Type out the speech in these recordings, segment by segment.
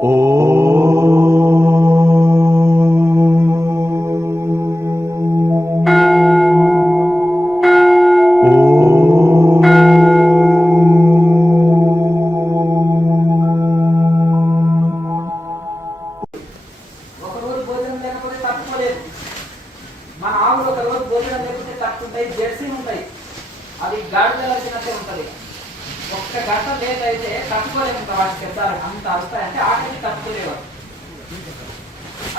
మన ఆవులు ఒక రోజు భోజనం లేకపోతే తట్టుకుంటాయి, జెర్సీ ఉంటాయి, అది గాడిద వచ్చినట్టే ఉంటుంది. ఒక్క గంట లేట్ అయితే తట్టుకోలేము వాటి శబ్దాలు అంత అరుస్తాయి, అంటే ఆకలి తట్టుకోలేవారు.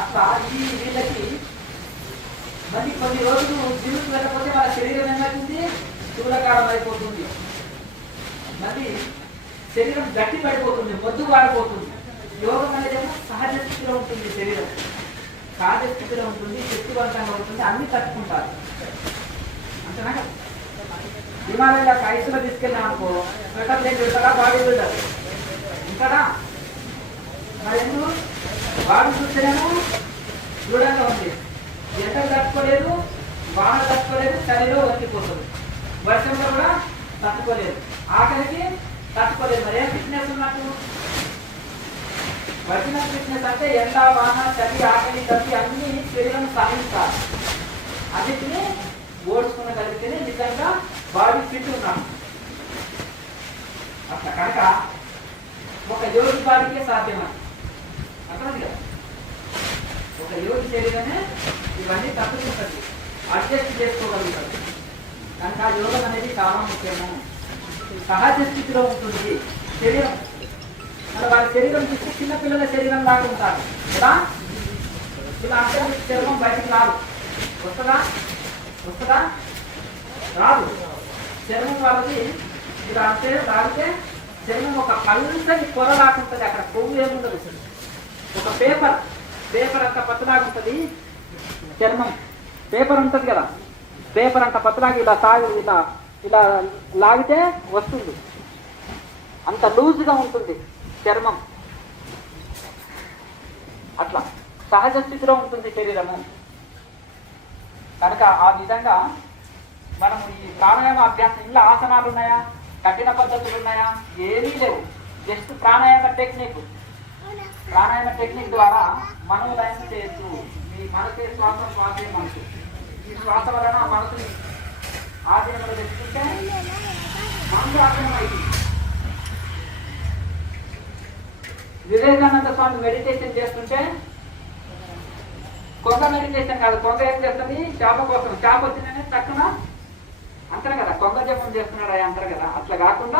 అట్లా వీళ్ళకి మళ్ళీ కొన్ని రోజులు జిమ్కి వెళ్ళకపోతే వాళ్ళ శరీరం ఏమవుతుంది, స్థూలకారం అయిపోతుంది, మళ్ళీ శరీరం గట్టి పడిపోతుంది, మొద్దు వాడిపోతుంది. యోగం అనేది సహజ స్థితిలో ఉంటుంది, శరీరం సహజ స్థితిలో ఉంటుంది, శక్తివంతంగా ఉంటుంది, అన్ని తట్టుకుంటారు. అంతేనా? హిమాలయాల ఐసులో తీసుకెళ్ళాం అనుకో, స్వెటర్ లేని ఉంటారా, బాడీ బిల్డర్ ఉంటారా? మరి ఎందుకు బాడీ చూస్తేనేమో దృఢంగా ఉంది, ఎండలు తట్టుకోలేదు, వాన తట్టుకోలేదు, చలిలో వణికిపోతుంది, వర్షంలో కూడా తట్టుకోలేదు, ఆకలికి తట్టుకోలేదు. మరి ఏం ఫిట్నెస్ ఉన్నట్టు? ఒరిజినల్ ఫిట్నెస్ అంటే ఎండ, వాన, చలి, ఆకలి, తప్పి అన్ని శరీరం సహించాలి, అన్నిటినీ ఓడ్చుకునగలిగితేనే నిజంగా బాడీ ఫిట్ ఉన్నాను. అట్లా కనుక ఒక యోగి బాడీకే సాధ్యమని అర్థమైంది కదా. ఒక యోగి శరీరమే ఇవన్నీ తప్పుకుంటుంది, అడ్జస్ట్ చేసుకోగలుగుతుంది. కనుక యోగం అనేది చాలా ముఖ్యము. సహజ స్థితిలో ఉంటుంది శరీరం. మన వారి శరీరం చూస్తే చిన్నపిల్లల శరీరం లాగా ఉంటారు కదా. ఇలా అంటే శరీరం బయటకు రాదు, వస్తుందా? వస్తుందా? రాదు. చర్మం వాళ్ళకి ఇలా అంటే రాగితే చర్మం ఒక పల్సని పొర లాగుంటుంది, అక్కడ కొవ్వు ఏముండదు. ఒక పేపర్ అంత పచ్చలాగుంటుంది చర్మం. పేపర్ ఉంటుంది కదా, పేపర్ అంత పచ్చలాగి ఇలా ఇలా లాగితే వస్తుంది, అంత లూజ్గా ఉంటుంది చర్మం. అట్లా సహజ స్థితిలో ఉంటుంది శరీరము. కనుక ఆ విధంగా మనము ఈ ప్రాణాయామ అభ్యాసం, ఇలా ఆసనాలు ఉన్నాయా, కఠిన పద్ధతులు ఉన్నాయా, ఏమీ లేవు. జస్ట్ ప్రాణాయామ టెక్నిక్ ద్వారా మనోలయం చేయొచ్చు. మీ మనసే శ్వాసే మనసు. ఈ శ్వాస వలన మనసుని ఆధీనంలో తెచ్చుకుంటే మనసు ఆధీనమైంది. వివేకానంద స్వామి మెడిటేషన్ చేస్తుంటే, కొంగ మెడిటేషన్ కాదు, కొంగ ఏం చేస్తుంది, చేప కోసం, చేప వచ్చిందనే తక్కువ అంటారు కదా, కొంగ జపం చేస్తున్నాడు అవి అంటారు కదా. అట్లా కాకుండా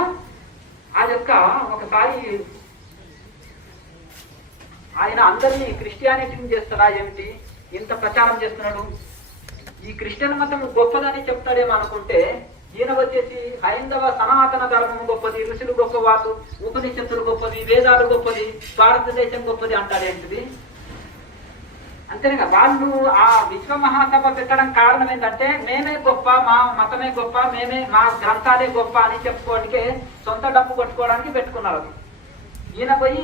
ఆ యొక్క ఒకసారి ఆయన అందరినీ క్రిస్టియానిటీని చేస్తాడా ఏమిటి, ఇంత ప్రచారం చేస్తున్నాడు, ఈ క్రిస్టియన్ మతం గొప్పదని చెప్తాడేమో అనుకుంటే, ఈయన వచ్చేసి హైందవ సనాతన ధర్మం గొప్పది, ఋషులు గొప్పవాళ్ళు, ఉపనిషత్తులు గొప్పది, వేదాలు గొప్పది, భారతదేశం గొప్పది అంటాడేంటిది. అంతేగా వాళ్ళు ఆ విశ్వ మహాసభ పెట్టడం కారణం ఏంటంటే, మేమే గొప్ప, మా మతమే గొప్ప, మా గ్రంథాలే గొప్ప అని చెప్పుకోవడానికి, సొంత డబ్బు కొట్టుకోవడానికి పెట్టుకున్నారు. ఈయన పోయి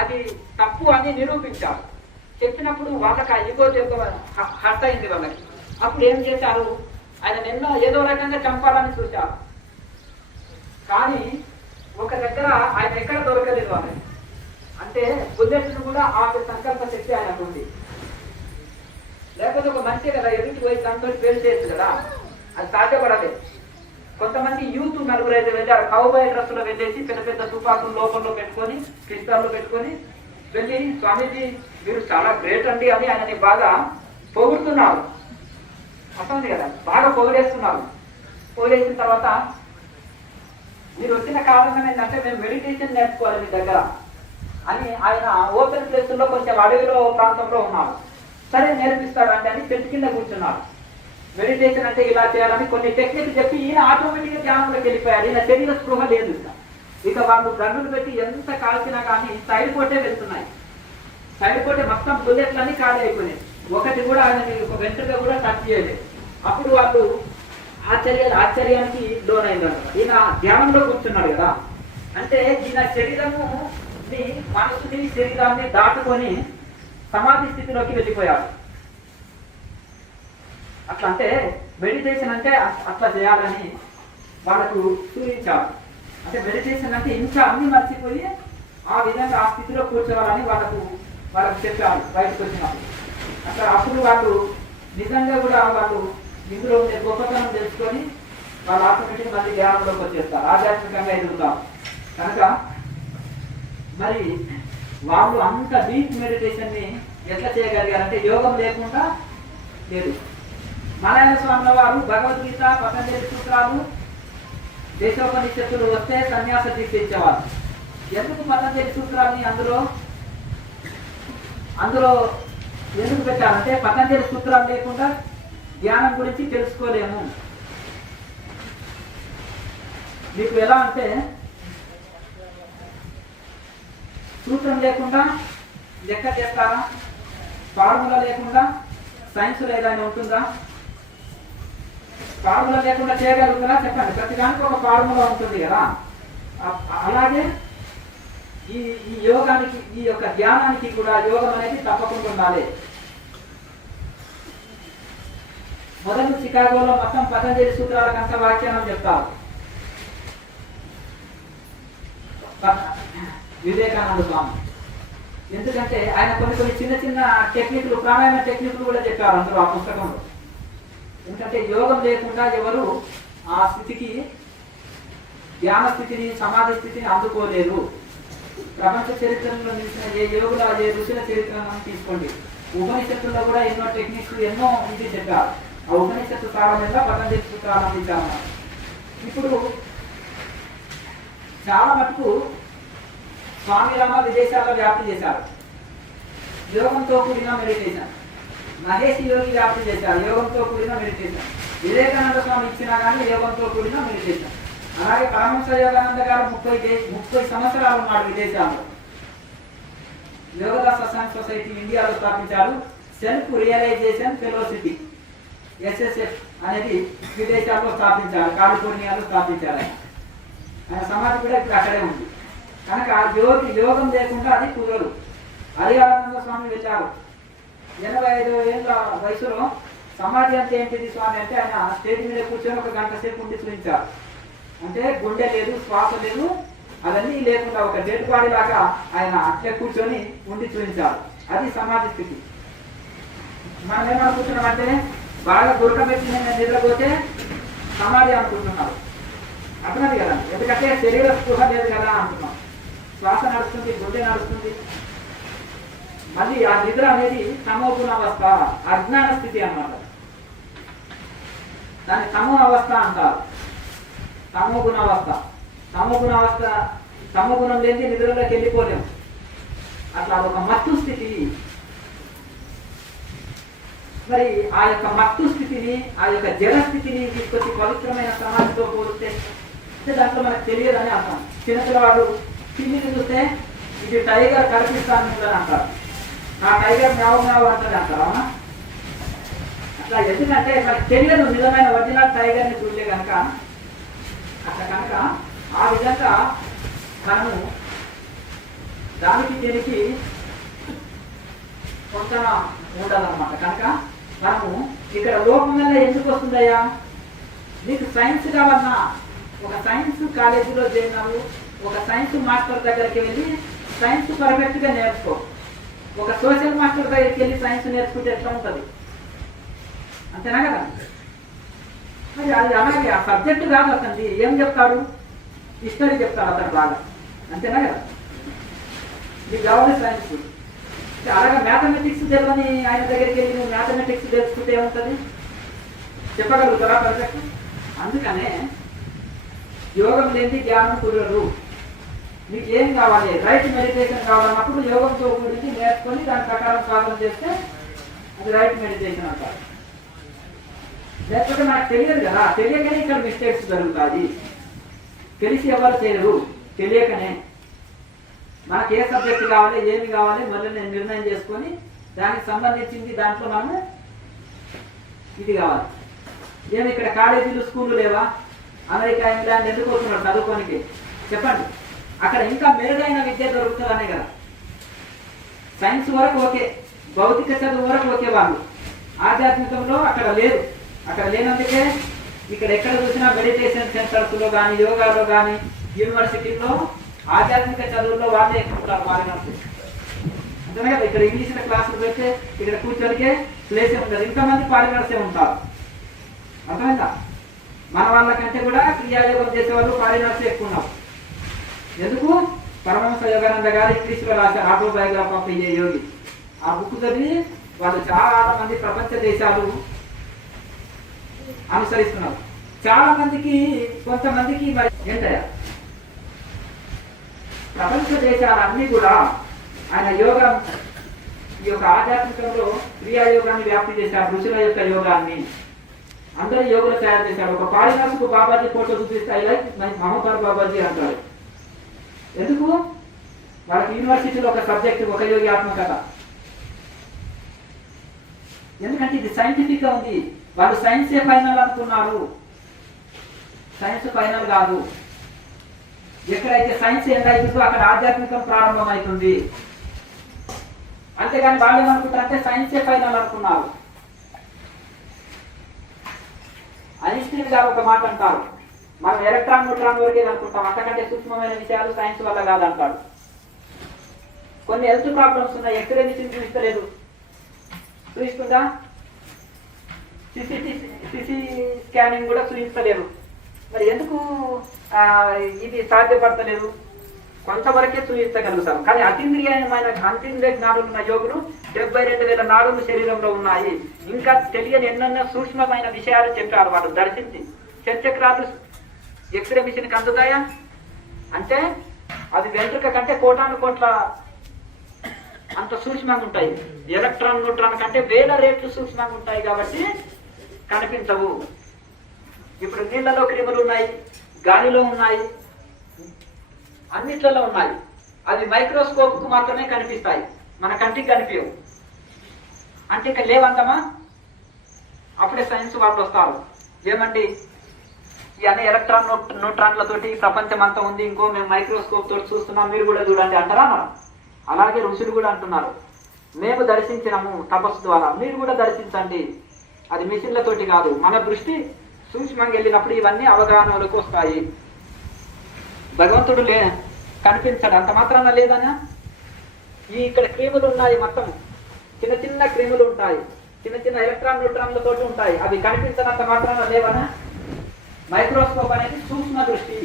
అది తప్పు అని నిరూపించారు. చెప్పినప్పుడు వాళ్ళకి ఆ ఈగో హర్ట్ అయింది వాళ్ళకి. అప్పుడు ఏం చేశారు, ఆయన నిన్న ఏదో రకంగా చంపాలని చూశారు, కానీ ఒక దగ్గర ఆయన ఎక్కడ దొరకలేదు వాళ్ళని. అంటే బుల్లెట్ను కూడా ఆపే సంకల్ప శక్తి ఆయనకు ఉంది. లేకపోతే ఒక మనిషి కదా ఎదుటి పోయి దాంతో పేల్చేయచ్చు కదా, అది సాధ్యపడలేదు. కొంతమంది యూత్ 4-5 వెళ్ళారు, కౌబాయ్ డ్రెస్సులో వెళ్ళేసి పెద్ద పెద్ద తుపాకులు లోపల్లో పెట్టుకొని, పిస్తాల్లో పెట్టుకొని వెళ్ళి, స్వామీజీ మీరు చాలా గ్రేట్ అండి అని ఆయనని బాగా పొగుడుతున్నారు. అర్థమైంది కదా, బాగా పొగిడేస్తున్నారు. పొగిడేసిన తర్వాత, మీరు వచ్చిన కారణం ఏంటంటే మేము మెడిటేషన్ నేర్చుకోవాలి మీ దగ్గర అని ఆయన ఓపెన్ ప్లేసుల్లో కొంచెం అడవిలో ప్రాంతంలో ఉన్నారు. సరే నేర్పిస్తారండి అని చెట్టు కింద కూర్చున్నారు. మెడిటేషన్ అంటే ఇలా చేయాలని కొన్ని టెక్నిక్ చెప్పి ఈయన ఆటోమేటిక్గా ధ్యానంలోకి వెళ్ళిపోయారు. ఈయన శరీర స్పృహ లేదు. ఇక వాళ్ళు గన్నులు పెట్టి ఎంత కాల్చినా కానీ సైడ్ కోటే వెళ్తున్నాయి. సైడ్ కోటే మొత్తం బుల్లెట్లన్నీ ఖాళీ అయిపోయినాయి, ఒకటి కూడా ఆయన ఒక వెంట్రుగా కూడా టచ్ చేయలేదు. అప్పుడు వాళ్ళు ఆశ్చర్యానికి లోనైందన్నమాట. ఈయన ధ్యానంలో కూర్చున్నాడు కదా, అంటే ఈయన శరీరము మనసుని శరీరాన్ని దాటుకొని సమాధి స్థితిలోకి వెళ్ళిపోయారు. అట్లా అంటే మెడిటేషన్ అంటే అట్లా చేయాలని వాళ్ళకు సూచించారు. అంటే మెడిటేషన్ అంటే ఇంకా అన్ని మర్చిపోయి ఆ విధంగా ఆ స్థితిలో కూర్చోవాలని వాళ్ళకు చెప్పారు బయటకు వచ్చినప్పుడు. అట్లా అప్పుడు వాళ్ళు నిజంగా కూడా వాళ్ళు ఇందులో ఉండే గొప్పతనం తెలుసుకొని వాళ్ళు ఆటోమేటిక్ మళ్ళీ ధ్యానంలోకి వచ్చేస్తారు, ఆధ్యాత్మికంగా ఎదుగుతారు. కనుక మరి వాళ్ళు అంత డీప్ మెడిటేషన్ ని ఎట్లా చేయగలిగారంటే యోగం లేకుండా లేదు. నారాయణ స్వాముల వారు భగవద్గీత, పతంజలి సూత్రాలు, దేశోపనిషత్తులు వస్తే సన్యాస దీక్ష ఇచ్చేవారు. ఎందుకు పతంజలి సూత్రాన్ని అందులో ఎందుకు పెట్టారంటే పతంజలి సూత్రాలు లేకుండా ధ్యానం గురించి తెలుసుకోలేము. మీకు ఎలా అంటే సూత్రం లేకుండా లెక్క చేస్తారా? ఫార్ములా లేకుండా సైన్స్ ఏదైనా ఉంటుందా? ఫార్ములా లేకుండా చేయగలుగుతారా? చెప్పండి. ప్రతిదానికి ఒక ఫార్ములా ఉంటుంది కదా. అలాగే ఈ యోగానికి, ఈ యొక్క ధ్యానానికి కూడా యోగం అనేది తప్పకుండా ఉండాలి. మొదలు చికాగోలో మొత్తం పతంజలి సూత్రాలకు అంత వ్యాఖ్యానం చెప్తారు వివేకానంద స్వామి. ఎందుకంటే ఆయన కొన్ని చిన్న చిన్న టెక్నిక్లు, ప్రాణాయామ టెక్నిక్లు కూడా చెప్పారు అందరూ ఆ పుస్తకంలో. ఎందుకంటే యోగం లేకుండా ఎవరు ఆ స్థితికి, ధ్యాన స్థితిని, సమాధి స్థితిని అందుకోలేరు. ప్రపంచ చరిత్రలో నిలిచిన ఏ యోగుల, ఏ ఋషుల చరిత్రను తీసుకోండి, ఉపనిషత్తుల్లో కూడా ఎన్నో టెక్నిక్స్, ఎన్నో ఇది చెప్పారు. ఆ ఉపనిషత్తు సారమైన పతంజలి సూత్రాలు అందించారు. ఇప్పుడు చాలా మటుకు స్వామి రామ విదేశాల్లో వ్యాప్తి చేశారు యోగంతో కూడిన మెడిటేషన్. మహేష్ యోగి వ్యాప్తి చేశారు యోగంతో కూడిన మెడిటేషన్. వివేకానంద స్వామి ఇచ్చినా కానీ యోగంతో కూడిన మెడిటేషన్. అలాగే పరమహంస యోగానంద గారు 30 సంవత్సరాలు ఉన్నాడు విదేశాల్లో. యోగదాస్ సత్సంగ్ సొసైటీ ఇండియాలో స్థాపించారు. సెల్ఫ్ రియలైజేషన్ ఫెలోసిటీ SSF అనేది విదేశాల్లో స్థాపించారు, కాలిఫోర్నియాలో స్థాపించారు. ఆయన సమాధి కూడా ఇప్పుడు అక్కడే ఉంది. కనుక యోగం లేకుండా అది కుదరదు. హరిహరానంద స్వామి వెళ్ళారు 85 ఏళ్ళ వయసులో. సమాధి అంటే ఏంటిది స్వామి అంటే ఆయన స్టేజ్ మీద కూర్చొని 1 గంట సేపు ఉండి చూపించారు. అంటే గుండె లేదు, శ్వాస లేదు, అవన్నీ లేకుండా ఒక డెడ్ బాడీ లాగా ఆయన అట్లే కూర్చొని ఉండి చూపించారు. అది సమాధి స్థితి. మనం ఏమనుకుంటున్నాం అంటే బాగా గురకబెట్టి నిద్రపోతే సమాధి అనుకుంటున్నారు. అర్థమది కదా. ఎందుకంటే శరీర స్పృహ లేదు కదా అంటున్నాం. శ్వాస నడుస్తుంది, గుండె నడుస్తుంది. మళ్ళీ ఆ నిద్ర అనేది తమోగుణ అవస్థ, అజ్ఞాన స్థితి అన్నమాట. దాన్ని తమో అవస్థ అంటారు. తమోగుణ అవస్థ. తమోగుణం లేని నిద్రలోకి వెళ్ళిపోలేము. అట్లా ఒక మత్తు స్థితి. మరి ఆ యొక్క మత్తు స్థితిని, ఆ యొక్క జల స్థితిని తీసుకొచ్చి పవిత్రమైన సమాధితో పోలిస్తే దాంట్లో మనకు తెలియదని అర్థం. చిన్నపిల్లవాడు పిల్లిని చూస్తే ఇది టైగర్ కనిపిస్తాను అని అంటారు. ఆ టైగర్ మ్యావ్ మ్యావ్ అంటారు అంటారా? అట్లా ఎందుకంటే మనకు తెలియదు నిజమైన ఒరిజినల్ టైగర్ని చూడలే కనుక. అట్లా కనుక ఆ విధంగా మనము దానికి దీనికి కొంత ఉండాలన్నమాట. కనుక మనము ఇక్కడ లోకం వల్ల ఎందుకు వస్తుందయ్యా? నీకు సైన్స్ కావాలన్నా ఒక సైన్స్ కాలేజీలో చేరినావు, ఒక సైన్స్ మాస్టర్ దగ్గరికి వెళ్ళి సైన్స్ పర్ఫెక్ట్ గా నేర్చుకో. ఒక సోషల్ మాస్టర్ దగ్గరికి వెళ్ళి సైన్స్ నేర్చుకుంటే ఎట్లా ఉంటుంది? అంతేనా కదా. మరి అది అలాగే ఆ సబ్జెక్టు కాదు. అతనికి ఏం చెప్తాడు? హిస్టరీ చెప్తాడు అతను బాగా. అంతేనా కదా. మీకు కావాలి సైన్స్. అలాగే మ్యాథమెటిక్స్ తెలియని ఆయన దగ్గరికి వెళ్ళి నువ్వు మ్యాథమెటిక్స్ తెలుసుకుంటే ఏముంటుంది? చెప్పగలుగుతారా పర్ఫెక్ట్? అందుకనే యోగం లేని ధ్యానం కుదరదు. మీకు ఏం కావాలి? రైట్ మెడిటేషన్ కావాలన్నప్పుడు యోగంతో గురించి నేర్చుకొని దాని ప్రకారం సాధన చేస్తే అది రైట్ మెడిటేషన్ అంటారు. లేకపోతే నాకు తెలియదు కదా, తెలియకనే ఇక్కడ మిస్టేక్స్ జరుగుతాయి. తెలిసి ఎవరు చేయరు, తెలియకనే. మనకి ఏ సబ్జెక్ట్ కావాలి, ఏమి కావాలి, మళ్ళీ నేను నిర్ణయం చేసుకొని దానికి సంబంధించింది దాంట్లో మనము ఇది కావాలి. ఏమి ఇక్కడ కాలేజీలు, స్కూళ్ళు లేవా? అమెరికా, ఇంగ్లాండ్ ఎందుకు వస్తున్నాడు చదువుకోనికి? చెప్పండి. అక్కడ ఇంకా మెరుగైన విద్య దొరుకుతుందనే కదా. సైన్స్ వరకు ఓకే, భౌతిక చదువు వరకు ఓకే. వాళ్ళు ఆధ్యాత్మికంలో అక్కడ లేదు. అక్కడ లేనందుకే ఇక్కడ ఎక్కడ చూసినా మెడిటేషన్ సెంటర్స్లో కానీ, యోగాలో కానీ, యూనివర్సిటీలో ఆధ్యాత్మిక చదువుల్లో వాళ్ళే ఎక్కుంటారు ఫారినర్స్. అంతేనా కదా, ఇక్కడ ఇంగ్లీష్ క్లాసులు పెడితే ఇక్కడ కూర్చోనికే ప్లేసే ఉంటుంది, ఇంతమంది ఫారినర్సే ఉంటారు. అర్థమైందా? మన వాళ్ళకంటే కూడా క్రియాయోగం చేసేవాళ్ళు ఫారినర్సే ఎక్కువ ఉన్నారు. ఎందుకు? పరమహంస యోగానంద గారు ఇంగ్లీష్లో రాశారు ఆటోబయోగ్రఫీ ఆఫ్ ఏ యోగి. ఆ బుక్ చదివి వాళ్ళు చాలా మంది ప్రపంచ దేశాలు అనుసరిస్తున్నారు. చాలా మందికి, కొంతమందికి మరి ఏంటయ్యా, ప్రపంచ దేశాలన్నీ కూడా ఆయన యోగా, ఈ యొక్క ఆధ్యాత్మికంలో క్రియాయోగాన్ని వ్యాప్తి చేశారు. ఋషుల యొక్క యోగాన్ని అందరూ యోగులు తయారు చేశారు. ఒక ఫారినర్స్ కు బాబాజీ ఫోటో చూపిస్తాయి, లైక్ మహోదర్ బాబాజీ అంటారు. ఎందుకు? వాళ్ళకి యూనివర్సిటీలో ఒక సబ్జెక్ట్, ఒక యోగి ఆత్మకథ. ఎందుకంటే ఇది సైంటిఫిక్ గా ఉంది. వాళ్ళు సైన్సే ఫైనల్ అనుకున్నారు. సైన్స్ ఫైనల్ కాదు. ఎక్కడైతే సైన్స్ ఎండ్ అవుతుందో అక్కడ ఆధ్యాత్మికం ప్రారంభం అవుతుంది. అంతేగాని వాళ్ళు ఏమనుకుంటారంటే సైన్సే ఫైనల్ అనుకున్నారు. ఐన్స్టీన్ గారు ఒక మాట అంటారు, మనం ఎలక్ట్రాన్ న్యూట్రాన్ వరకే అనుకుంటాం, అంతకంటే సూక్ష్మమైన విషయాలు సైన్స్ వల్ల కాదంటాడు. కొన్ని హెల్త్ ప్రాబ్లమ్స్ ఉన్నాయి, ఎక్స్రే మిషన్ చూపిస్తలేదు, చూపిస్తుందా? సిసి స్కానింగ్ కూడా చూపిస్తలేరు. మరి ఎందుకు ఇది సాధ్యపడతలేదు? కొంతవరకే చూపించగలుగుతాం. కానీ అతీంద్రియ జ్ఞానులు ఉన్న యోగులు 72,000 నాడులు శరీరంలో ఉన్నాయి. ఇంకా తెలియని ఎన్నెన్నో సూక్ష్మమైన విషయాలు చెప్పారు వాళ్ళు దర్శించి. చర్చక్రాలు ఎక్స్రే మిషన్కి అందుతాయా అంటే అది వెంట్రుక కంటే కోటాను కోట్ల అంత సూక్ష్మంగా ఉంటాయి. ఎలక్ట్రాన్ న్యూట్రాన్ కంటే వేల రేట్లు సూక్ష్మంగా ఉంటాయి కాబట్టి కనిపించవు. ఇప్పుడు నీళ్లలో క్రిములు ఉన్నాయి, గాలిలో ఉన్నాయి, అన్నిట్లలో ఉన్నాయి. అవి మైక్రోస్కోప్ కు మాత్రమే కనిపిస్తాయి, మన కంటికి కనిపించవు. అంటే ఇక లేవందమా? అప్పుడే సైన్స్ వాళ్ళు వస్తారు, ఏమండి ఇవన్నీ ఎలక్ట్రాన్ న్యూట్రాన్లతోటి ప్రపంచం అంతా ఉంది, ఇంకో మేము మైక్రోస్కోప్ తోటి చూస్తున్నాం, మీరు కూడా చూడండి అంటారా? మనం అలాగే ఋషులు కూడా అంటున్నారు, మేము దర్శించినాము తపస్సు ద్వారా, మీరు కూడా దర్శించండి. అది మిషన్లతోటి కాదు, మన దృష్టి సూక్ష్మంగా వెళ్ళినప్పుడు ఇవన్నీ అవగాహనలోకి వస్తాయి. భగవంతుడు కనిపించాడు అంత మాత్రాన లేదనా? ఇక్కడ క్రిములు ఉన్నాయి, మొత్తం చిన్న చిన్న క్రిములు ఉంటాయి, చిన్న చిన్న ఎలక్ట్రాన్ న్యూట్రాన్లతో ఉంటాయి, అవి కనిపించినంత మాత్రాన లేవనా? మైక్రోస్కోప్ అనేది సూక్ష్మ దృష్టి.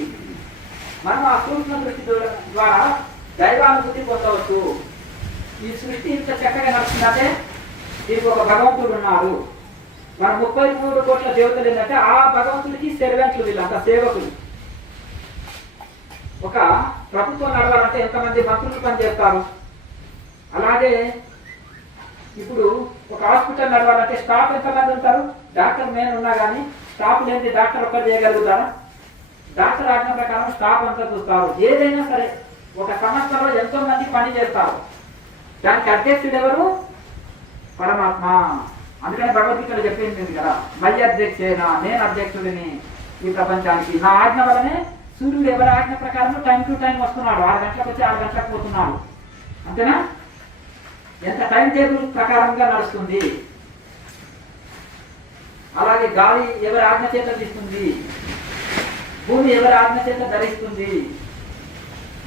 మనం ఆ సూక్ష్మ దృష్టి ద్వారా దైవానుభూతి పొందవచ్చు. ఈ సృష్టి ఇంత చక్కగా నడుస్తుందంటే దీనికి ఒక భగవంతుడు ఉన్నాడు. మన 33 కోట్ల దేవతలు ఏంటంటే ఆ భగవంతుడికి సెర్వెంట్లు, వీళ్ళంతా సేవకులు. ఒక ప్రభుత్వం నడవాలంటే ఎంతమంది మంత్రులు పనిచేస్తారు, అలాగే ఇప్పుడు ఒక హాస్పిటల్ నడవాలంటే స్టాఫ్ ఎంతమంది ఉంటారు? డాక్టర్ మెయిన్ ఉన్నా కానీ స్టాఫ్ లేని డాక్టర్ ఒక్కరు చేయగలుగుతారా? డాక్టర్ ఆజ్ఞ ప్రకారం స్టాఫ్ అంతా చూస్తారు. ఏదైనా సరే ఒక సంస్థలో ఎంతో మంది పని చేస్తారు, దానికి అధ్యక్షుడు ఎవరు? పరమాత్మ. అందుకని భగవద్గీతలో చెప్పింది కదా, మళ్ళీ అధ్యక్షేనా, నేను అధ్యక్షుడిని ఈ ప్రపంచానికి, నా ఆజ్ఞ వల్లనే సూర్యుడు ఎవరి ఆజ్ఞ ప్రకారం టైం టు టైం వస్తున్నాడు, 6 గంటలకు వచ్చి 6 గంటలకు పోతున్నాడు. అంతేనా? ఎంత టైం టేబుల్ ప్రకారంగా నడుస్తుంది. అలాగే గాలి ఎవరి ఆజ్ఞ చేత తీస్తుంది, భూమి ఎవరి ఆజ్ఞ చేత ధరిస్తుంది,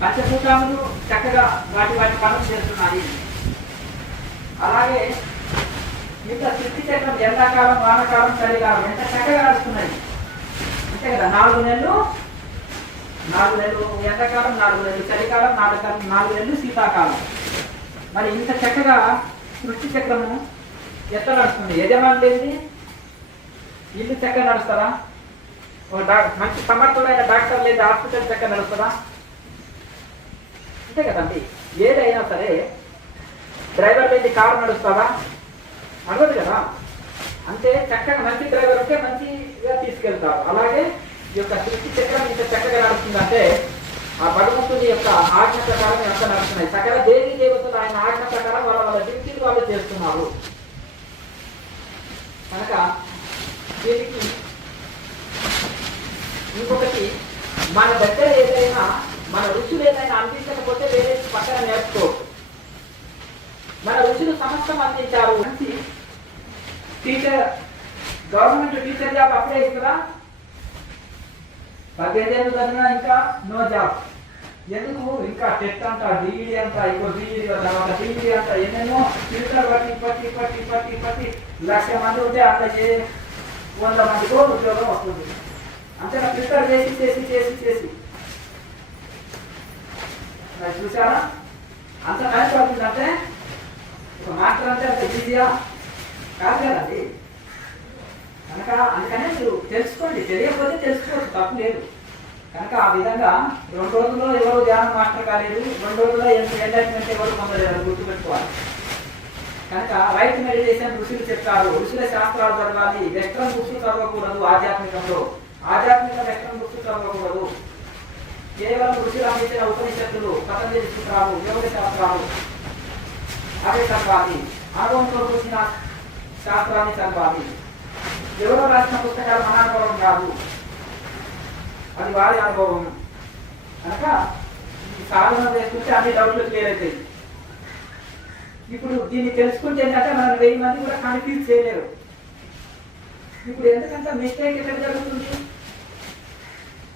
పంచభూతాలు చక్కగా వాటి పనులు చేస్తున్నాయి. అలాగే ఇంకా సృష్టి చక్రం ఎండాకాలం, వానకాలం, చలికాలం ఎంత చక్కగా నడుస్తున్నాయి. అంతే కదా, 4 నెలలు ఎండాకాలం, 4 నెలలు చలికాలం, 4 నెలలు శీతాకాలం. మరి ఇంత చక్కగా సృష్టి చక్రము ఎట్లా నడుస్తుంది? యజమాని లేని ఇల్లు చక్కగా నడుస్తారా? మంచి సమర్థుడైన డాక్టర్ లేదా హాస్పిటల్ చక్కగా నడుస్తుందా? అంతే కదండి. ఏదైనా సరే డ్రైవర్ లేని కారు నడుస్తుందా? నడవదు కదా. అంటే చక్కగా మంచి డ్రైవర్ ఉంటే మంచిగా తీసుకెళ్తారు. అలాగే ఈ యొక్క సృష్టి చక్రం ఇంత చక్కగా నడుస్తుందంటే ఆ భగవంతుడి యొక్క ఆజ్ఞ ప్రకారం ఎంత నడుస్తున్నాయి. సకల దేవీ దేవతలు ఆయన ఆజ్ఞ ప్రకారం వాళ్ళ డ్యూటీలు వాళ్ళు చేస్తున్నారు. కనుక దీనికి ఇంకొకటి, మన దగ్గర ఏదైనా మన రుచులు ఏదైనా అందించకపోతే వేరే పక్కన నేర్చుకోవచ్చు. మన రుచులు సమస్తం అందించారు. మంచి teacher, government teacher job apply ఇస్తుందా? 15 ఏళ్ళు చదివినా ఇంకా నో జాబ్. ఎందుకు ఇంకా టెట్ అంట, డిఈడి అంట, ఇప్పుడు డిఈడి తర్వాత డిఈడి అంట, ఎన్నెన్నో ఫిల్టర్ పట్టి పట్టి పట్టి పట్టి పట్టి 1,00,000 మంది ఉంటే అట్లా 100 మందికో ఉద్యోగం వస్తుంది. అంతేనా? ఫిల్టర్ చేసి చేసి చేసి చేసి చూసారా అంత టైం పడుతుందంటే ఒక మాస్టర్ అంటే అంత ఈజీగా కాదు కదండి. కనుక అందుకనే మీరు తెలుసుకోండి, తెలియకపోతే తెలుసుకోవచ్చు, తప్పు లేదు. కనుక ఆ విధంగా 2 రోజుల్లో ఎవరు ధ్యానం మాస్టర్ కాలేదు, 2 రోజుల్లో ఎంటర్టైన్మెంట్ ఎవరు పొందలేదు, గుర్తుపెట్టుకోవాలి. కనుక రైట్ మెడిటేషన్ ఋషులు చెప్తారు, ఋషుల శాస్త్రాలు చదవాలి, వెస్ట్రన్ బుక్స్ చదవకూడదు. ఆధ్యాత్మికంలో ఆధ్యాత్మిక వెస్ట్రన్ బుక్స్ చదవకూడదు. కేవలం ఋషులు అందించిన ఉపనిషత్తులు, పతంజలి సూత్రాలు, యోగ శాస్త్రాలు అవే చదవాలి. అనుభవంతో కూర్చిన శాస్త్రాన్ని చదవాలి. ఎవరో రాసిన పుస్తకాలు మన అనుభవం కాదు, అది వారి అనుభవం. కనుక ఈ సాధన చేసుకుంటే అన్ని డౌట్లు క్లియర్ అవుతాయి. ఇప్పుడు దీన్ని తెలుసుకుంటే ఏంటంటే మనం 1000 మంది కూడా కన్ఫ్యూజ్ చేయలేరు. ఇప్పుడు ఎందుకంటే మిస్టేక్ ఎక్కడ జరుగుతుంది,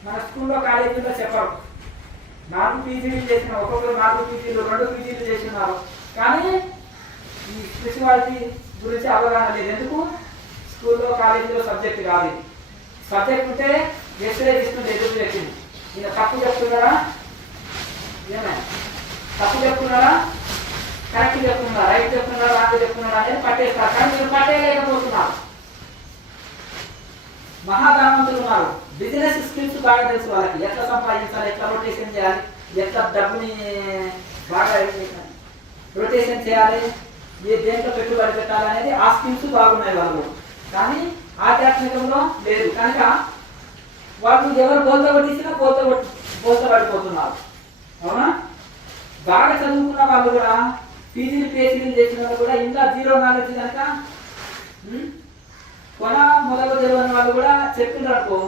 మన స్కూల్లో కాలేజీలో చెప్పరు. 4 పీజీలు చేసిన, ఒక్కొక్కరు 4 పీజీలు 2 పీజీలు చేస్తున్నారు, కానీ ఈ స్పిరిచువాలిటీ గురించి అవగాహన లేదు. ఎందుకు? స్కూల్లో కాలేజీలో సబ్జెక్ట్ కాదు. సబ్జెక్ట్ ఉంటే ఎక్స్రే తీసుకుంటే ఎదురు చెప్పింది, ఈయన తప్పు చెప్తున్నారా, ఏమైనా తప్పు చెప్తున్నారా, కరెక్ట్ చెప్తున్నారా, రైట్ చెప్తున్నారా, రాంగ్ చెప్తున్నారా అనేది పట్టేస్తారు. కానీ మీరు పట్టేయలేకపోతున్నారు. మహాదానవంతులు ఉన్నారు, బిజినెస్ స్కిల్స్ బాగా తెలుసు వాళ్ళకి, ఎట్లా సంపాదించాలి, ఎట్లా రొటేషన్ చేయాలి, ఎట్లా డబ్బుని బాగా రొటేషన్ చేయాలి, ఏ దేంట్లో పెట్టుబడి పెట్టాలి అనేది ఆ స్కిల్స్ బాగున్నాయి వాళ్ళు. కానీ ఆధ్యాత్మికంలో లేదు. కనుక వాళ్ళు ఎవరు బోల్త కొట్టించినా బోల్త పడిపోతున్నారు. అవునా? బాగా చదువుకున్న వాళ్ళు కూడా, పీజీలు పిహెచ్డీలు చేసిన వాళ్ళు కూడా ఇంకా 0 నాలెడ్జ్ కనుక కొన మొదలు తెలియని వాళ్ళు కూడా చెప్తున్నారు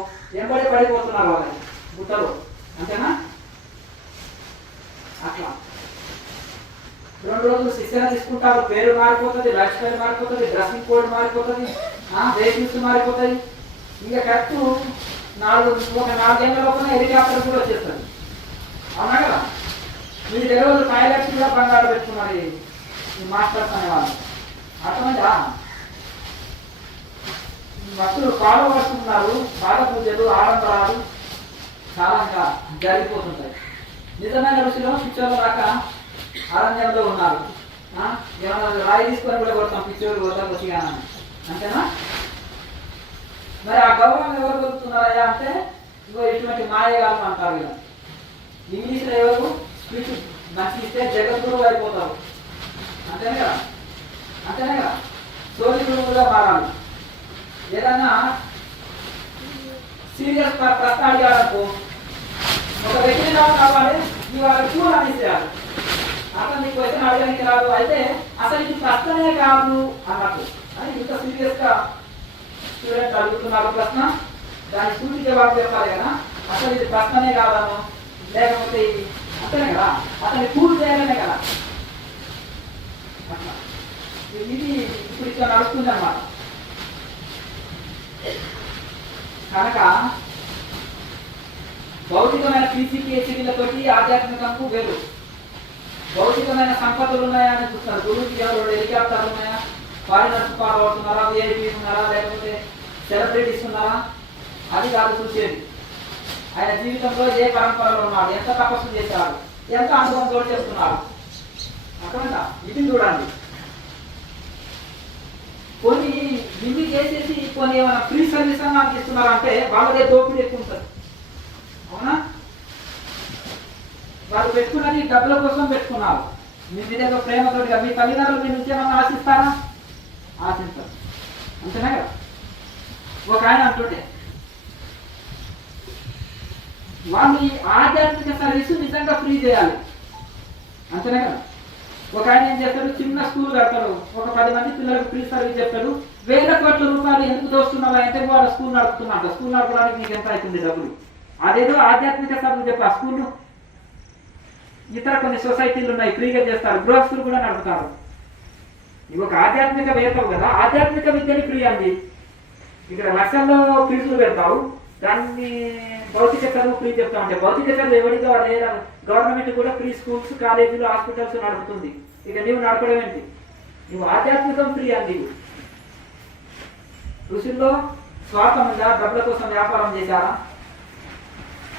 ఎంబడి పడిపోతున్నారు వాళ్ళని గుట్టలు. అంతేనా? అట్లా 2 రోజులు శిక్షణ తీసుకుంటారు, పేరు మారిపోతుంది, లైఫ్ స్టైల్ మారిపోతుంది, డ్రెస్సింగ్ కోడ్ మారిపోతుంది, వెహికల్స్ మారిపోతాయి. ఇంకా కరెక్ట్ 4 ఏళ్ళ లోపల హెలికాప్టర్ కూడా వచ్చేస్తుంది. అవునా కదా? మీరు 2 రోజులు 5 లక్షలు కూడా బంగారు పెట్టుకున్నారు ఈ మాస్టర్స్ అనేవాళ్ళు. అర్థమైందా? భక్తులు ఫాలోవర్స్ ఉన్నారు, పాద పూజలు, ఆడంబరాలు చాలా ఇంకా జరిగిపోతుంటాయి. నిజమైన ఋషులు పిచ్చోళ్ళ దాకా అరణ్యంలో ఉన్నారు. ఏమన్నా రాయి తీసుకొని కూడా కొడతాం, పిచ్చోళ్ళు కొడతాం వచ్చిగా. అంతేనా? మరి ఆ గౌరవం ఎవరు దొరుకుతున్నారయ్యా అంటే ఇంకో ఇటువంటి మాయగాళ్ళు అంటారు. ఇలా ఇంగ్లీష్లో ఎవరు స్పీచ్ మంచి ఇస్తే జగద్గురువు అయిపోతారు. అంతేనే కదా? అంతేనే కదా? సోది గురువుగా మారాలి. ఏదన్నా సీరియస్ ప్రశ్న అడిగారనుకో, ఒక వ్యక్తిని కావాలి, ఇవాళ క్యూర్ అనేసేయాలి. అసలు నీకు క్వశ్చన్ అడగడానికి రాదు, అయితే అసలు ఇది ప్రశ్ననే కాదు అన్నట్టు అని ఇంత సీరియస్ గా స్టూడెంట్ అడుగుతున్నారు ప్రశ్న, దాని సూటి జవాబు చెప్పాలి కదా. అసలు ఇది ప్రశ్ననే కాదను, లేకపోతే ఇది అంతనే కదా, అతన్ని పూర్తి చేయాలనే కదా. అట్లా ఇది ఇప్పుడు ఇట్లా నడుస్తుంది అన్నమాట. కనుక భౌతికమైన పీసీపీహెచ్డీలతోటి ఆధ్యాత్మికంకు వేరు. భౌతికమైన సంపదలు ఉన్నాయా అని చూస్తారు. గురువుకి 2 హెలికాప్టర్లు ఉన్నాయా, ఫారినర్స్ ఫాలో అవుతున్నారా, విఐపీస్ ఉన్నారా, లేకపోతే సెలబ్రిటీస్ ఉన్నారా, అది కాదు చూసేది. ఆయన జీవితంలో ఏ పరంపరలో ఉన్నాడు, ఎంత తపస్సు చేశాడు, ఎంత అనుభవంతో చేస్తున్నాడు. అర్థమైందా? ఇది చూడండి. కొన్ని ఇవి చేసేసి కొన్ని ఏమైనా ఫ్రీ సర్వీస్ అని నాకు ఇస్తున్నారంటే వాళ్ళదే దోపిడీ ఎక్కువ ఉంటుంది. అవునా? వాళ్ళు పెట్టుకున్నది డబ్బుల కోసం పెట్టుకున్నారు. మీ మీద ప్రేమతోటిగా మీ తల్లిదండ్రులు మీ నుంచి ఏమన్నా ఆశిస్తారా? ఆశిస్తారు. అంతేనా కదా? ఒక ఆయన అంటుంటే వాళ్ళు ఈ ఆధ్యాత్మిక సర్వీసు నిజంగా ఫ్రీ చేయాలి. అంతేనా కదా? ఒక ఆయన ఏం చేస్తాడు, చిన్న స్కూల్ కడతాడు, ఒక 10 మంది పిల్లలకు ఫ్రీ సర్వీస్ చెప్తాడు. 1000 కోట్ల రూపాయలు ఎందుకు దోస్తున్నావా అంటే వాడు స్కూల్ నడుపుతున్నట్ట. స్కూల్ నడపడానికి నీకు ఎంత అవుతుంది డబ్బులు? అదేదో ఆధ్యాత్మిక సర్వీస్ చెప్పి ఆ స్కూల్ ఇతర కొన్ని సొసైటీలు ఉన్నాయి, ఫ్రీగా చేస్తారు, గృహస్థులు కూడా నడుపుతారు. ఇవి ఒక ఆధ్యాత్మిక వేతవు కదా, ఆధ్యాత్మిక విద్యని ఫ్రీ అంది. ఇక్కడ లక్షల్లో ఫీజులు పెడతావు, దాన్ని భౌతిక చదువు ఫ్రీ చెప్తా ఉంటే భౌతిక చదువు ఎవరిగా లేదా గవర్నమెంట్ కూడా ఫ్రీ స్కూల్స్ కాలేజీలు హాస్పిటల్స్ నడుపుతుంది. ఇక నీవు నడపడం ఏంటి? నువ్వు ఆధ్యాత్మికం ఫ్రీ అంది. ఋషుల్లో స్వార్థం ఉందా? డబ్బుల కోసం వ్యాపారం చేశారా?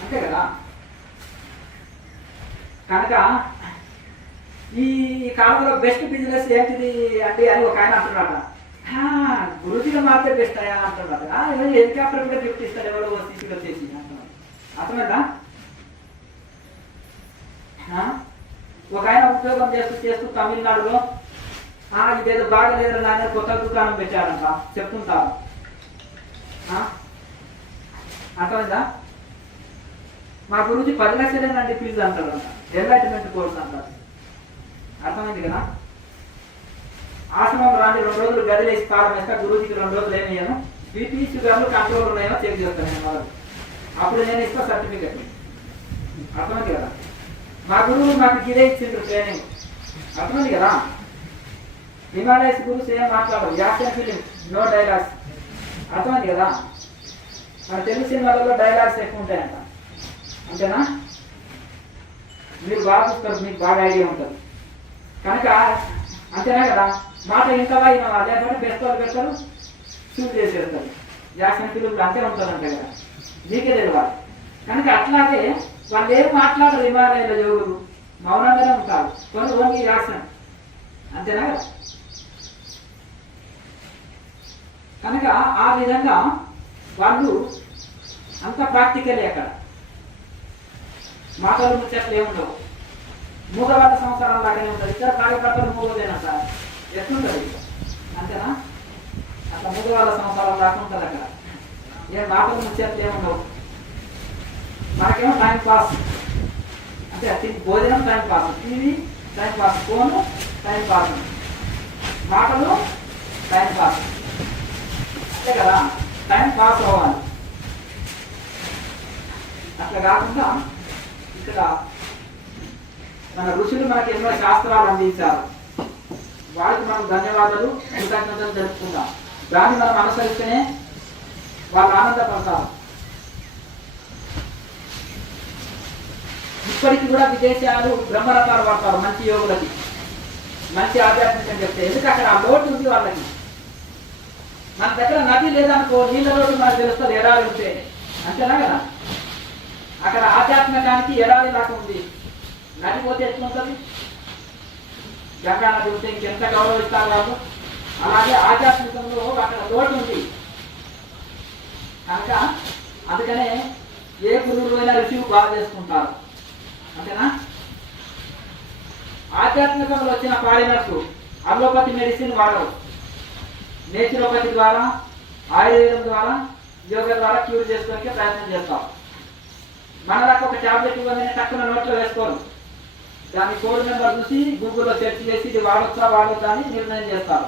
అంతే కదా. కనుక ఈ కాలంలో బెస్ట్ బిజినెస్ ఏంటిది అంటే అని ఒక ఆయన అంటున్నాడు. గురుజీగా మాత్రమే బెస్ట్ అయ్యా అంటున్నాడు. హెలికాప్టర్ కూడా గిఫ్ట్ ఇస్తాడు ఎవరో సీసీలో చేసి అంటున్నాడు. అర్థమైందా? ఒక ఆయన ఉద్యోగం చేస్తూ తమిళనాడులో ఇదేదో బాగలేదు నాయన కొత్త దుకాణం పెట్టాడంట చెప్తుంటారు. అర్థమైందా? మా గురించి 10 లక్షలేనండి ఫీజు అంటాడంట. ఎన్లైట్మెంట్ కోర్స్ అంటారు. అర్థమైంది కదా. ఆశ్రమం రాండి 2 రోజులు గదిలేసి తాళం వేస్తా, గురువుకి 2 రోజులు ఏమయ్యాను, బీపీ షుగర్లు కంట్రోల్ ఉన్నాయో చెక్ చేస్తాను నేను వాళ్ళు, అప్పుడు నేను ఇస్తా సర్టిఫికెట్. అర్థమైంది కదా. మా గురువు నాకు గిరే ఇచ్చిండ్రు ట్రైనింగ్. అర్థమైంది కదా. హిమాలయస్ గురు సేమ్ మాట్లాడరు, యాక్షన్ ఫిలిం నో డైలాగ్స్. అర్థమైంది కదా. మన తెలుగు సినిమాలలో డైలాగ్స్ ఎక్కువ ఉంటాయంట. అంతేనా? మీరు బాగా చూస్తారు, మీకు బాగా ఐడియా ఉంటుంది కనుక. అంతేనా కదా. మాట ఇంతవా ఇవ్వాలి, లేకపోతే బెస్ట్ వాళ్ళు పెడతారు, షూట్ చేసేస్తారు. యాక్షన్ ఫిలింలు అంతే ఉంటుందంట కదా, మీకే తెలియాలి. కనుక అట్లాగే వాళ్ళు ఏం మాట్లాడరు హిమాలయాల యోగులు, మౌనంగానే ఉంటారు. కొన్ని ఓన్లీ యాక్షన్. అంతేనా కదా. కనుక ఆ విధంగా వాళ్ళు అంత ప్రాక్టికలే. అక్కడ మాటలు ముచ్చట్లు ఏముండవు. మూగవాళ్ళ సంవత్సరాల లాగానే ఉంటుంది. ఇతర కార్యకర్తలు మూగోదేనంట. ఎట్లుంటుంది? అంతేనా? అట్లా మూగవాళ్ళ సంవత్సరాల దాకా ఉంటుంది అక్కడ. ఏ మాటలు ముచ్చట్లు ఏముండవు. మనకేమో టైం పాస్. అంటే భోజనం time pass, TV time pass, phone time pass, మాటలు టైం పాస్. అంతే కదా. టైం పాస్ అవ్వాలి. అట్లా కాకుండా ఇక్కడ మన ఋషులు మనకి ఎన్నో శాస్త్రాలు అందించారు. వారికి మనం ధన్యవాదాలు, కృతజ్ఞతలు తెలుపుకుందాం. దాన్ని మనం అనుసరిస్తేనే వాళ్ళు ఆనందపడతారు. ఇప్పటికి కూడా విదేశాలు బ్రహ్మరథాలు పడతారు మంచి యోగులకి, మంచి ఆధ్యాత్మికం చెప్తే. ఎందుకు అక్కడ ఆ లోటు ఉంది వాళ్ళకి. మన దగ్గర నది లేదనుకో, నీళ్ళ లోటు మనకు తెలుస్తుంది ఎడారి ఉంటే. అంతేనా కదా. అక్కడ ఆధ్యాత్మికానికి ఎడారి దాకా ఉంది. నది పోతే ఎట్లుంటుంది? గంగా నది ఉంటే ఇంకెంత గౌరవిస్తారు వాళ్ళు. అలాగే ఆధ్యాత్మికంలో అక్కడ లోటు ఉంది కనుక అందుకనే ఏ గురువులు అయినా రిసీవ్ బాగా చేసుకుంటారు. అంతేనా. ఆధ్యాత్మికంలో వచ్చిన ఫారినర్స్ అలోపతి మెడిసిన్ వాడరు. నేచురోపతి ద్వారా, ఆయుర్వేదం ద్వారా, యోగా ద్వారా క్యూర్ చేసుకోవడానికి ప్రయత్నం చేస్తాం. మనలాగా ఒక టాబ్లెట్ ఇవ్వగానే తక్కువ నోట్లో వేసుకోరు. దాని కోడ్ నెంబర్ చూసి గూగుల్లో సెర్చ్ చేసి ఇది వాడొచ్చా వాడొద్దా అని నిర్ణయం చేస్తారు.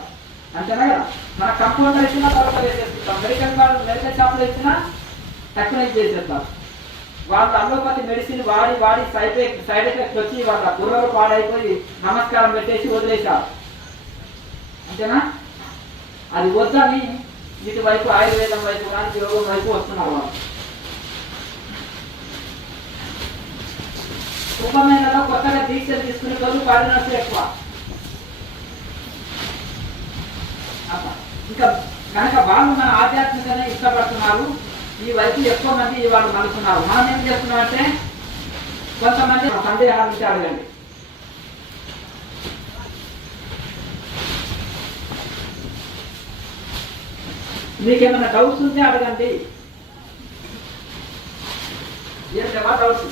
అంతేనా కదా. మన కంపౌండర్ ఇచ్చినా తర్వాత వేసేస్తాం. మెడికల్ షాప్లో ఇచ్చినా తక్కువ చేసేస్తారు. వాళ్ళు అలోపతి మెడిసిన్ వాడి వాడి సైడ్ ఎఫెక్ట్స్ వచ్చి వాళ్ళ బుర్రలు పాడైపోయి నమస్కారం పెట్టేసి వదిలేశారు. అంతేనా. అది వద్దని ఇటువైపు ఆయుర్వేదం వైపు కానీ యోగం వైపు వస్తున్నారు వాళ్ళు. కుంభమేళలో కొత్తగా దీక్షలు తీసుకునే వాళ్ళు ఫారినర్స్ ఎక్కువ. ఇంకా కనుక వాళ్ళు మన ఆధ్యాత్మికనే ఇష్టపడుతున్నారు. ఈ వైపు ఎక్కువ మంది వాళ్ళు మలుస్తున్నారు. మనం ఏం చేస్తున్నామంటే కొంతమంది సందేహాల నుంచి అడగండి. మీకేమైనా డౌట్స్ ఉంటే అడగండి. ఏం లేవా డౌట్స్?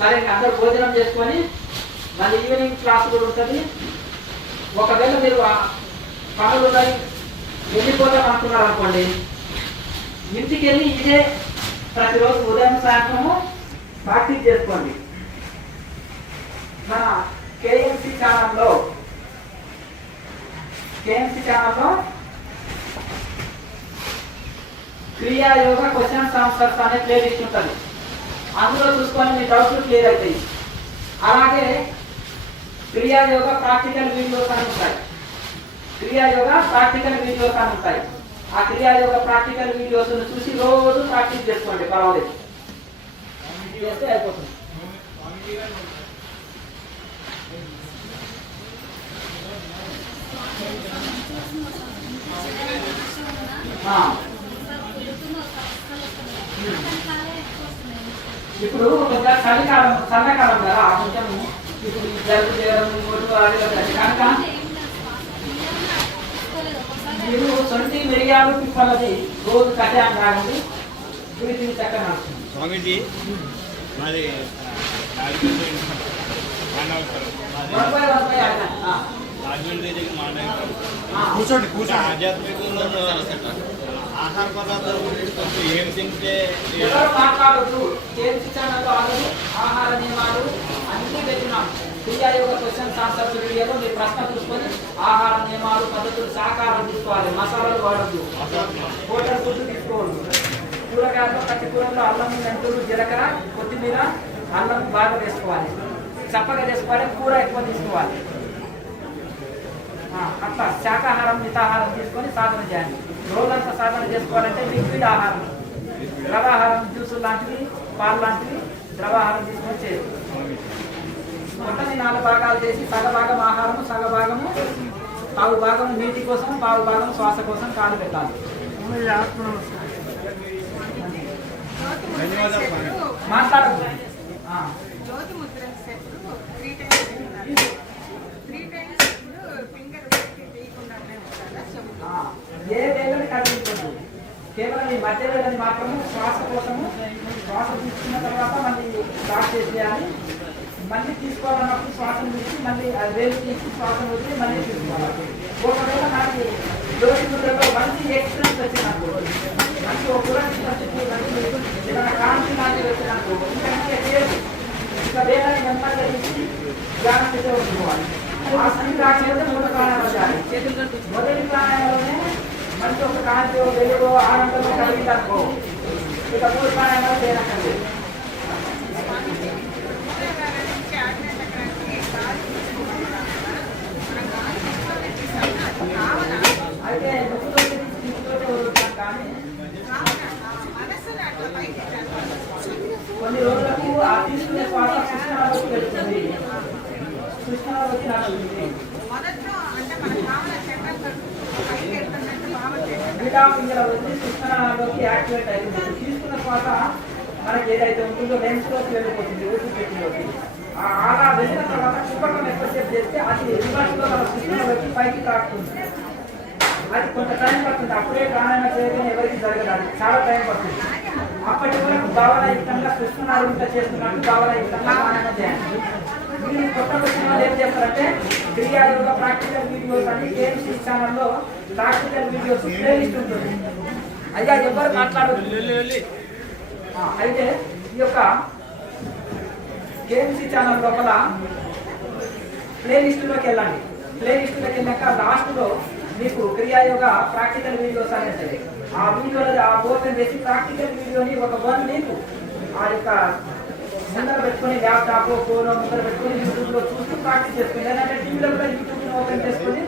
సరే, ఇంకా అందరూ భోజనం చేసుకొని మళ్ళీ ఈవినింగ్ క్లాస్ కూడా ఉంటుంది. ఒకవేళ మీరు పనులు వెళ్ళిపోతాం అనుకున్నారు అనుకోండి, ఇంటికి వెళ్ళి ఇదే ప్రతిరోజు ఉదయం సాయంత్రము ప్రాక్టీస్ చేసుకోండి. మన కేఎంసీ ఛానల్లో క్రియాయోగ క్వశ్చన్స్ ఆన్సర్స్ అనే ప్లేలిస్ట్ ఉంటుంది. అందులో చూసుకొని మీ డౌట్లు క్లియర్ అవుతాయి. అలాగే క్రియాయోగ ప్రాక్టికల్ వీడియోస్ అని ఉంటాయి. ఆ క్రియాయోగ ప్రాక్టికల్ వీడియోస్ చూసి రోజు ప్రాక్టీస్ చేసుకోండి, పర్వాలేదు. చేస్తే అయిపోతుంది. ఇప్పుడు కొంచెం చలికాలం చల్లకాలం కదా కొంచెం ఇప్పుడు జలుబు చేయడం కనుక మీరు సొంటి మిరియాలు పిప్పలది రోజు కషాయం తాగండి, గురించి చక్కగా నడుస్తుంది. స్వామీజీ మాది కూర్చోండి కూర్చోండి. ఆధ్యాత్మికంలో ఆహార పదార్థాల గురించి కొంచెం ఏం తింటే మాట్లాడద్దు. ఆహార నియమాలు అన్ని పెట్టినాం. క్రియాయోగ క్వశ్చన్స్ ఆన్సర్స్ వీడియోలో మీరు ప్రశ్న చూసుకొని ఆహార నియమాలు పద్ధతులు సహకారం తీసుకోవాలి. మసాలాలు వాడద్దు, హోటల్ ఫుడ్ తీసుకోవద్దు. కూరగాయలు ప్రతి కూరలో అల్లం, మెంతులు, జీలకర్ర, కొత్తిమీర, అల్లం బాగా వేసుకోవాలి, చప్పగా చేసుకోవాలి. కూర ఎక్కువ తీసుకోవాలి. అట్లా శాకాహారం మితాహారం తీసుకొని సాధన చేయాలి. రోజంతా సాధన చేసుకోవాలంటే లిక్విడ్ ఆహారం, ద్రవాహారం జ్యూసు లాంటివి, పాలు లాంటివి ద్రవాహారం తీసుకొని చేయదు. మొట్టని 4 భాగాలు చేసి సగభాగం ఆహారము, సగభాగము పావు భాగం నీటి కోసం, పావు భాగం శ్వాస కోసం కాలు పెట్టాలి. మాట్లాడదు. ఏ వేళని కదిలించదు, కేవలం ఈ మధ్య వేళని మాత్రము శ్వాస కోసము. శ్వాస తీసుకున్న తర్వాత మళ్ళీ స్టార్ట్ చేసేయాలి. మళ్ళీ తీసుకోవాలన్నప్పుడు శ్వాసను తీసి మళ్ళీ వేలు తీసి శ్వాసను వదిలి మళ్ళీ తీసుకోవాలి. ఒకవేళ నాకు జ్యోతి ముద్రలో మంచి ఎక్స్పీరియన్స్ వచ్చినప్పుడు, మంచి ఒక ఏదైనా కాంతి లాంటివి వచ్చినప్పుడు ఇంకా వేళని నెమ్మదిగా తీసి ధ్యానం చేసే ఉంచుకోవాలి. ఆ సంఖ్య రాకపోతే 3 ప్రాణాలు చేయాలి. మొదటి ప్రాణాయంలోనే మంచి ఒక కాంతి వెలుగు ఆనందంలో కలిగిందనుకో, ఇక 3 ప్రాణాయాలు చేయనక్కర్లేదు. అయితే కానీ కొన్ని రోజులకు ఆ తీసుకునే శ్వాస కృష్ణాలోకి వెళ్తుంది. కృష్ణాలోకి నడుస్తుంది. పింజల వచ్చి కృష్ణలోకి యాక్టివేట్ అవుతుంది. తీసుకున్న శ్వాస మనకి ఏదైతే ఉంటుందో లెన్స్లోకి వెళ్ళిపోతుంది, ఊపిరితిత్తులోకి. అలా వెళ్ళిన తర్వాత కుంభకం ఎక్కువసేపు చేస్తే అది రివర్స్లో మన కృష్ణలోకి పైకి తాకుతుంది. అది కొంత టైం పడుతుంది. అప్పుడే ప్రాణాయామం చేయడం ఎవరికి జరగదు, అది చాలా టైం పడుతుంది. అప్పటి వరకు భావనాయుక్తంగా కృష్ణనాయుక్త చేస్తున్నట్టు భావనాయుక్తంగా ప్రాణాయామం చేయాలి. మీరు కొత్త వచ్చిన వాళ్ళు ఏం చేస్తారంటే క్రియాయోగ ప్రాక్టికల్ వీడియోస్ అని కేఎంసీ ఛానల్లో ప్రాక్టికల్ వీడియోస్ ప్లేలిస్ట్ ఉంటుంది. అయ్యా ఎవరు మాట్లాడదు. అయితే ఈ యొక్క కేఎంసీ ఛానల్ లోపల ప్లేలిస్టులోకి వెళ్ళండి. ప్లేలిస్టులోకి వెళ్ళాక లాస్ట్లో మీకు క్రియాయోగ ప్రాక్టికల్ వీడియోస్ అనేది ఆ వీడియోలో ఆ ఓపెన్ చేసి ప్రాక్టికల్ వీడియోని ఒక 1 వీక్ ఆ యొక్క ముందర పెట్టుకొని ల్యాప్టాప్ ఫోన్ ముందర పెట్టుకొని యూట్యూబ్లో చూస్తూ ప్రాక్టీస్ చేసుకుని, లేదంటే టీవీలో కూడా యూట్యూబ్ని ఓపెన్ చేసుకొని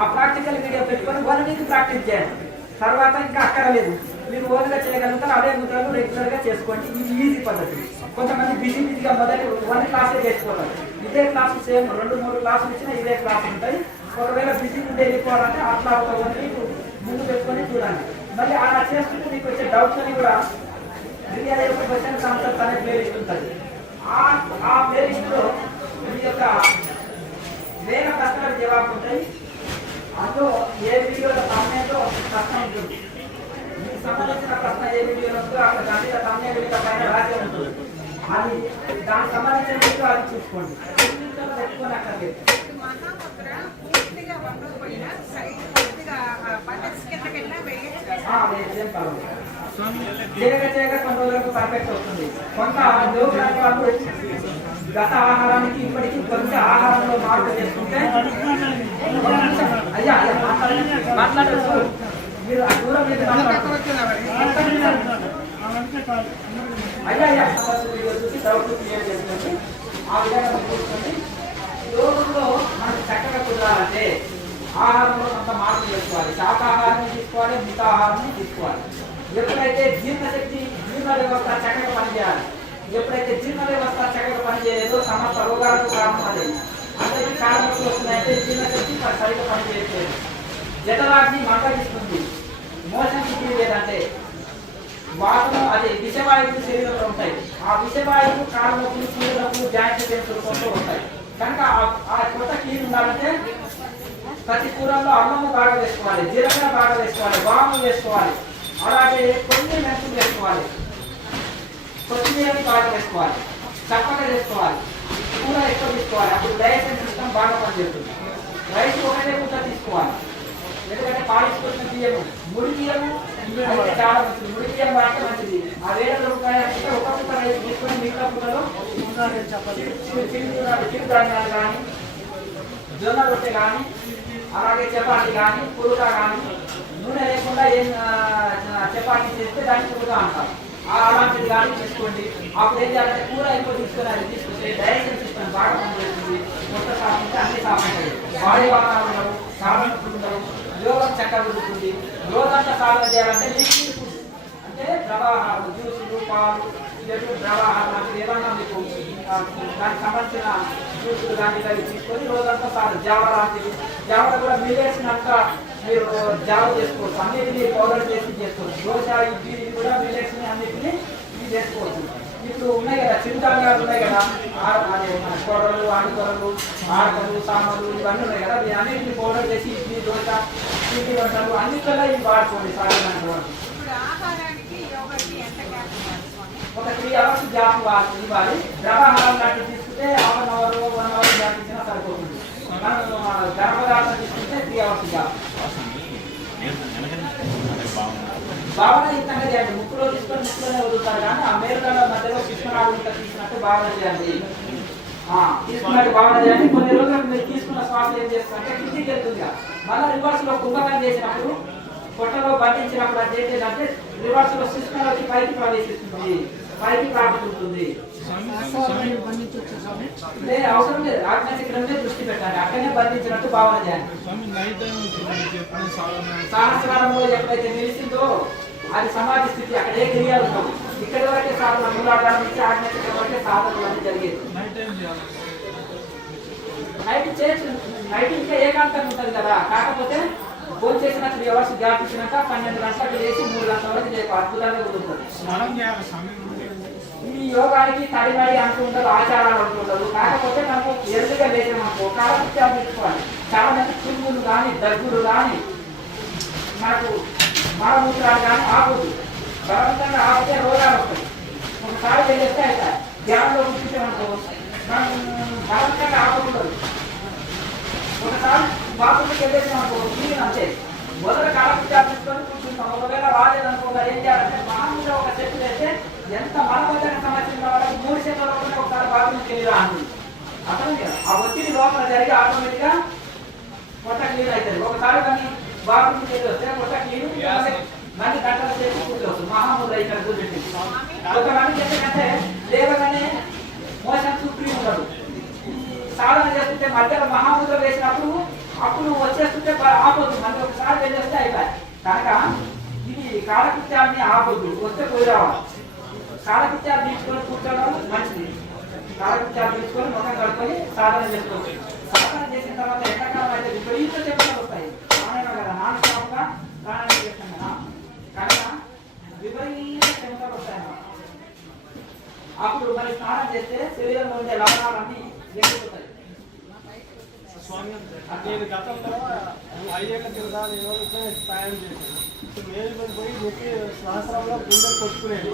ఆ ప్రాక్టికల్ వీడియో పెట్టుకొని 1 వీక్ ప్రాక్టీస్ చేయండి. తర్వాత ఇంకా అక్కర్లేదు, మీరు ఓన్గా చేయగలుగుతారు. అదే ముద్రలు రెగ్యులర్గా చేసుకోండి. ఇది ఈజీ పద్ధతి. కొంతమంది బిజీగా మొదటి 1 క్లాసే చేసుకోవాలి. ఇదే క్లాసు సేమ్ 2-3 క్లాసులు ఇచ్చినా ఇదే క్లాస్ ఉంటాయి. ఒకవేళ బిజీ నుండి వెళ్ళిపోవాలంటే అట్లా ఒక 1 వీక్ ముందు పెట్టుకొని చూడండి. మళ్ళీ అలా చేసుకుంటే మీకు వచ్చే డౌట్స్ అని కూడా క్రియాయోగ క్వశ్చన్స్ ఆన్సర్స్ అనే ప్లేలిస్ట్ ఉంటుంది. ఆ ప్లేలిస్ట్లో మీ యొక్క వేల ప్రశ్నలకు జవాబు ఉంటాయి. అందులో ఏ వీడియోలో సమయంలో ప్రశ్న ఉంటుంది, మీకు సంబంధించిన ప్రశ్న ఏ వీడియోలో ఉందో అక్కడ దాని మీద సమయ వీడియో పైన రాసే ఉంటుంది. అది దానికి సంబంధించిన వీడియో అది చూసుకోండి. పెట్టుకొని అక్కర్లేదు. చేయగా కొన్ని రోజులకు పర్ఫెక్ట్ వస్తుంది. కొంత యోగులని వాళ్ళు గత ఆహారానికి ఇప్పటికీ కొంచెం ఆహారంలో మార్పు చేసుకుంటే అయ్యా మాట్లాడచ్చు. మీరు ఆ దూరం అయ్యా వీడియో చూసి డౌట్ క్లియర్ చేసుకోండి. ఆ విధంగా చూసుకోండి. యోగంలో మనకు చక్కగా కుదరాలంటే ఆహారంలో కొంత మార్పు చేసుకోవాలి. శాకాహారాన్ని తీసుకోవాలి, మితాహారాన్ని తీసుకోవాలి. ఎప్పుడైతే జీర్ణశక్తి జీర్ణ వ్యవస్థ చక్కగా పనిచేయాలి, ఎప్పుడైతే జీర్ణ వ్యవస్థ చక్కగా పనిచేయలేదో సమస్త రోగాలకు కారణం అదే. అందరికీ కారణాలు వస్తున్నాయంటే జీర్ణశక్తి సరిగ్గా పనిచేయట్లేదు. జఠరాగ్ని మంటగిస్తుంది, మోషన్ శక్తి లేదంటే వాటిలో అదే విషవాయువులు శరీరంలో ఉంటాయి. ఆ విషవాయువులు కాళ్ళనొప్పులు, కీళ్ళనొప్పులు, జాయింట్ పెయిన్స్ కొంటూ ఉంటాయి. కనుక ఆ కొత్త క్లీన్ ఉండాలంటే ప్రతి కూరల్లో అల్లము బాగా వేసుకోవాలి, జీలకర్ర బాగా వేసుకోవాలి, వాము వేసుకోవాలి, అలాగే కొన్ని మెంతులు వేసుకోవాలి, కొత్తిమీరని బాగా వేసుకోవాలి, చప్పక వేసుకోవాలి, కూర ఎక్కువ తీసుకోవాలి. అప్పుడు డైజెషన్ సిస్టమ్ బాగా పనిచేస్తుంది. రైస్ ఒకటే పూట తీసుకోవాలి, ఎందుకంటే పాలించుకొచ్చిన బియ్యము ముడి బియ్యము అయితే చాలా మంచిది. ముడి బియ్యం వాడితే మంచిది. ఆ 1000 రూపాయలు ఒక పూట రైస్ తీసుకొని మిగతా పూటలో చిరుధాన్యాలు కానీ, జొన్న రొట్టె కానీ, అలాగే చపాతి కానీ, పురుగా కానీ, నూనె లేకుండా ఏం చపాతీ చేస్తే దాన్ని పురుగా అంటారు. అలాంటిది కానీ తీసుకోండి. అప్పుడు ఏం చేయాలంటే కూర ఎక్కువ తీసుకొని అది తీసుకుంటే డైజెషన్ సిస్టమ్ బాగా పనిచేస్తుంది. మొత్తం సాఫ్ ఉంటే అన్ని సాఫ్ ఉంటాయి. బాడీ వాతావరణం సాధనలు ఉండవు, యోగం చక్కగా ఉంటుంది. రోజంతా సాధన చేయాలంటే లిక్విడ్ ఫుడ్ అంటే ద్రవాహారాలు, జ్యూసులు, పాలు, ఇవన్నీ ద్రవాహారం లాంటివి ఏదన్నా మీకు దానికి సంబంధించిన జ్యూసులు లాంటివి అవి తీసుకొని రోజంతా సాధన. జావ లాంటివి, జావలో కూడా మిల్లెట్స్ అంతా మీరు జావ చేసుకోవచ్చు. అన్నిటినీ పౌడర్ చేసి చేసుకోవచ్చు. దోశ, ఇడ్లీ కూడా మిల్లెట్స్ అన్నిటినీ ఇది చేసుకోవచ్చు. ఇప్పుడు ఉన్నాయి కదా చిరుధాన్యాలు ఉన్నాయి కదా, అదే మన కొర్రలు, ఆడుకొరలు, ఆడకలు, సామలు ఇవన్నీ ఉన్నాయి కదా, మీరు అన్నింటినీ పౌడర్ చేసి ఇడ్లీ, దోశ, పిండి వంటలు అన్నిటిలో ఇవి వాడుకోండి. సాధారణ ఒక 3 hours గ్యాప్ ఇవ్వాలి. ద్రవాహారం లాంటివి తీసుకుంటే 1 hour 1 hour గ్యాప్ ఇచ్చినా సరిపోతుంది. మనం గర్భధారణ తీసుకుంటే 3 hours గ్యాప్. భావన ఇంతంగా చేయండి. ముక్కులో తీసుకొని ముక్కులోనే వదులుతారు కానీ ఆ మేలుకల మధ్యలో కృష్ణనాడు ఇంకా తీసుకున్నట్టు భావన చేయండి. తీసుకున్నట్టు భావన చేయండి. కొన్ని రోజులకు మీరు తీసుకున్న శ్వాస ఏం చేస్తారంటే కిందికి వెళ్తుంది. మళ్ళీ రివర్స్ లో కుంభకం చేసినప్పుడు, పొట్టలో బంధించినప్పుడు అది ఏం చేయాలంటే రివర్స్ లో కృష్ణలోకి పైకి ప్రవేశిస్తుంది, పైకి ప్రారంభిస్తుంది. అవసరం లేదు, ఆజ్ఞాచక్రంలో దృష్టి పెట్టండి. అక్కడనే బంధించినట్టు భావన చేయండి. సహస్రారంలో ఎప్పుడైతే నిలిచిందో అది సమాధి స్థితి. అక్కడ ఏ క్రియాలు ఉండవు. ఇక్కడి వరకే సాధన, మూలాధారం నుంచి ఆజ్ఞాచక్రం వరకే సాధనలు అన్నీ జరిగేది. నైట్ ఇంకా ఏకాంతంగా ఉంటుంది కదా. కాకపోతే ఫోన్ చేసిన 3 hours గ్యాప్ ఇచ్చినాక 12 గంటలకు చేసి 3 గంటల వరకు చేయకు, అద్భుతంగా కుదురుతుంది. ఈ యోగానికి తడిమడి అంటుంటారు, ఆచారాలు అంటుంటారు. కాకపోతే మనకు ఎరుదుగా లేచామనుకో కాలకృత్యాలు తీసుకోవాలి. చాలా మంది పురుగులు కానీ, దగ్గులు కానీ, మనకు మలమూత్రాలు కానీ ఆపదు. బలవంతంగా ఆపితే రోగాలు వస్తాయి. ఒకసారి వెళ్ళేస్తే అవుతాయి. ధ్యానంలో కూర్చుంటామనుకో మనం బలవంతంగా ఆపకూడదు. ఒకసారి బాత్రూమ్కి వెళ్ళేసామనుకో క్లీన్ అంతే. మొదట కాలకృత్యాలు తీసుకొని కూర్చుంటాం. ఒకవేళ రాలేదనుకో ఏం చేయాలంటే మామూలుగా ఒక చెట్టు వేస్తే ఎంత మలబద్ధక సమస్య ఉన్న వాళ్ళకి 3 సెకండ్ల లోపల ఒకసారి బాత్రూమ్కి వెళ్ళిరా అంటుంది. అర్థం కదా, ఆ ఒత్తిడి లోపల జరిగి ఆటోమేటిక్ గా పొట్ట క్లీన్ అవుతుంది. ఒకసారి కానీ బాత్రూమ్కి వెళ్ళి వస్తే పొట్ట క్లీన్ మళ్ళీ గంటల చేసి కూర్చో వస్తుంది. మహాముద్ర ఇక్కడ కూర్చుంటుంది. కొంతమంది చెప్పేటంటే లేవగానే మోషన్ క్లీన్ ఉండదు. సాధన చేస్తుంటే మధ్యలో మహాముద్ర వేసినప్పుడు అప్పుడు వచ్చేస్తుంటే ఆపొద్దు. మళ్ళీ ఒకసారి వెళ్ళేస్తే అయిపోయి. కనుక ఇది కాలకృత్యాన్ని ఆపొద్దు, వస్తే పోయి రావాలి. కాలకృత్యాలు తీసుకొని కూర్చోవడం మంచిది. కాలకృత్యాలు తీసుకొని ముఖం కడుక్కొని సాధన చేసుకోవచ్చు. సాధన చేసిన తర్వాత ఎండాకాలం అయితే విపరీత చెమటలు వస్తాయి. ప్రాణాయామం కదా, నాన్ స్టాప్ గా ప్రాణాయామం చేస్తాం కదా, కనుక విపరీత చెమటలు వస్తాయన్నమాట. అప్పుడు మరి స్నానం చేస్తే శరీరంలో ఉండే లవణాలన్నీ ఎగిరిపోతాయి. నేను గతంలో 5 ఏళ్ల కింద నేను సాయం చేశాను. నేను పోయి నొప్పి సహస్రంలో గుండె కొట్టుకునేది.